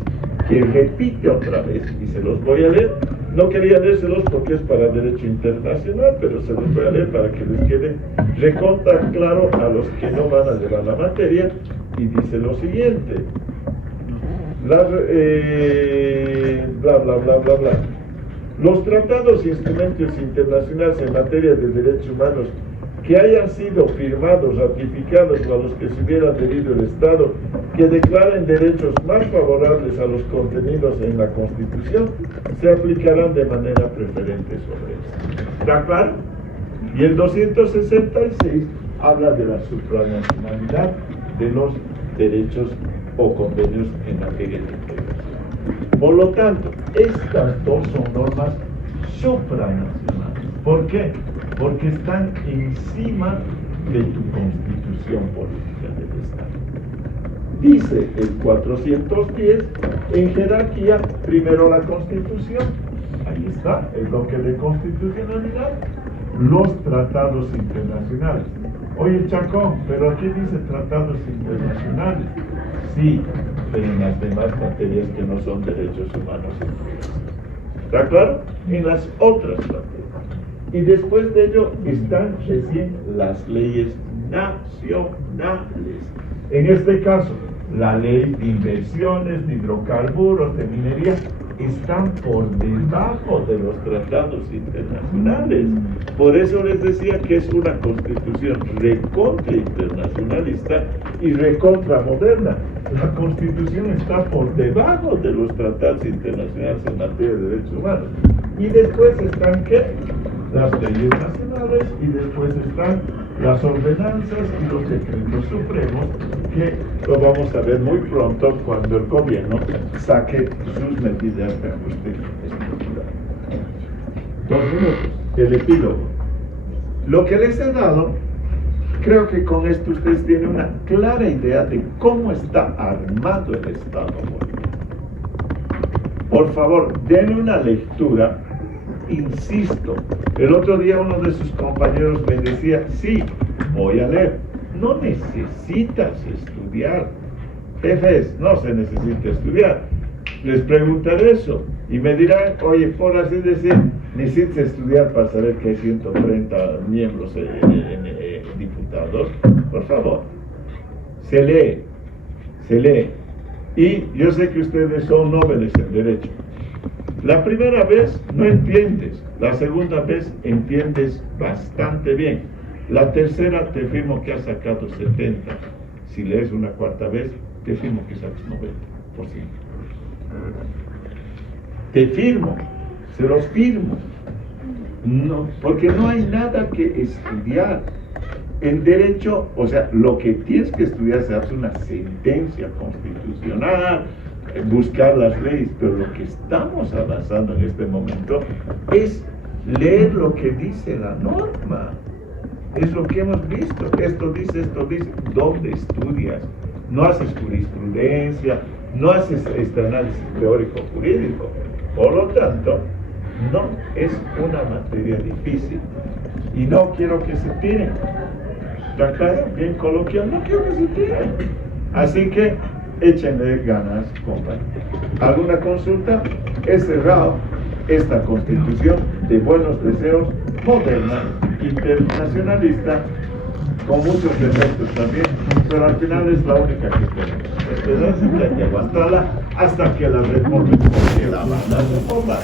que repite otra vez, y se los voy a leer. No quería leérselos porque es para derecho internacional, pero se los voy a leer para que les quede recontra claro a los que no van a llevar la materia. Y dice lo siguiente. Bla, bla, bla, bla, bla. Los tratados y instrumentos internacionales en materia de derechos humanos que hayan sido firmados, ratificados o a los que se hubiera adherido el Estado, que declaren derechos más favorables a los contenidos en la Constitución, se aplicarán de manera preferente sobre esto. ¿Está claro? Y el 266 habla de la supranacionalidad de los derechos o convenios en materia de integración. Por lo tanto, estas dos son normas supranacionales. ¿Por qué? Porque están encima de tu constitución política del Estado. Dice el 410, en jerarquía, primero la Constitución, ahí está, el bloque de constitucionalidad, los tratados internacionales. Oye, Chacón, pero aquí dice tratados internacionales. Sí, pero en las demás materias que no son derechos humanos. ¿Está claro? En las otras materias. Y después de ello están recién las leyes nacionales. En este caso, la ley de inversiones, de hidrocarburos, de minería, están por debajo de los tratados internacionales. Por eso les decía que es una constitución recontra internacionalista y recontra moderna. La constitución está por debajo de los tratados internacionales en materia de derechos humanos. Y después están, ¿qué? Las leyes nacionales, y después están las ordenanzas y los decretos supremos, que lo vamos a ver muy pronto cuando el gobierno saque sus medidas de ajuste estructural. 2 minutos, el epílogo. Lo que les he dado, creo que con esto ustedes tienen una clara idea de cómo está armado el Estado boliviano. Por favor, denle una lectura. Insisto, el otro día uno de sus compañeros me decía, sí, voy a leer. No necesitas estudiar. Jefes, no se necesita estudiar. Les preguntaré eso y me dirán, oye, por así decir, necesitas estudiar para saber que hay 130 miembros diputados. Por favor, se lee. Y yo sé que ustedes son nobles en derecho. La primera vez no entiendes, la segunda vez entiendes bastante bien. La tercera te firmo que has sacado 70. Si lees una cuarta vez, te firmo que sacas 90%. Te firmo, se los firmo. No, porque no hay nada que estudiar. En derecho, o sea, lo que tienes que estudiar se hace una sentencia constitucional, buscar las leyes, pero lo que estamos avanzando en este momento es leer lo que dice la norma. Es lo que hemos visto. Esto dice, ¿dónde estudias? No haces jurisprudencia, no haces este análisis teórico jurídico. Por lo tanto, no es una materia difícil. Y no quiero que se tiren. ¿Está claro? Bien coloquial, no quiero que se tiren. Así que échenle ganas, compañeros. ¿Alguna consulta? He cerrado esta constitución de buenos deseos, moderna, internacionalista, con muchos defectos también, pero al final es la única que tenemos. Hay que aguantarla hasta que la reformen, porque la van a reformar.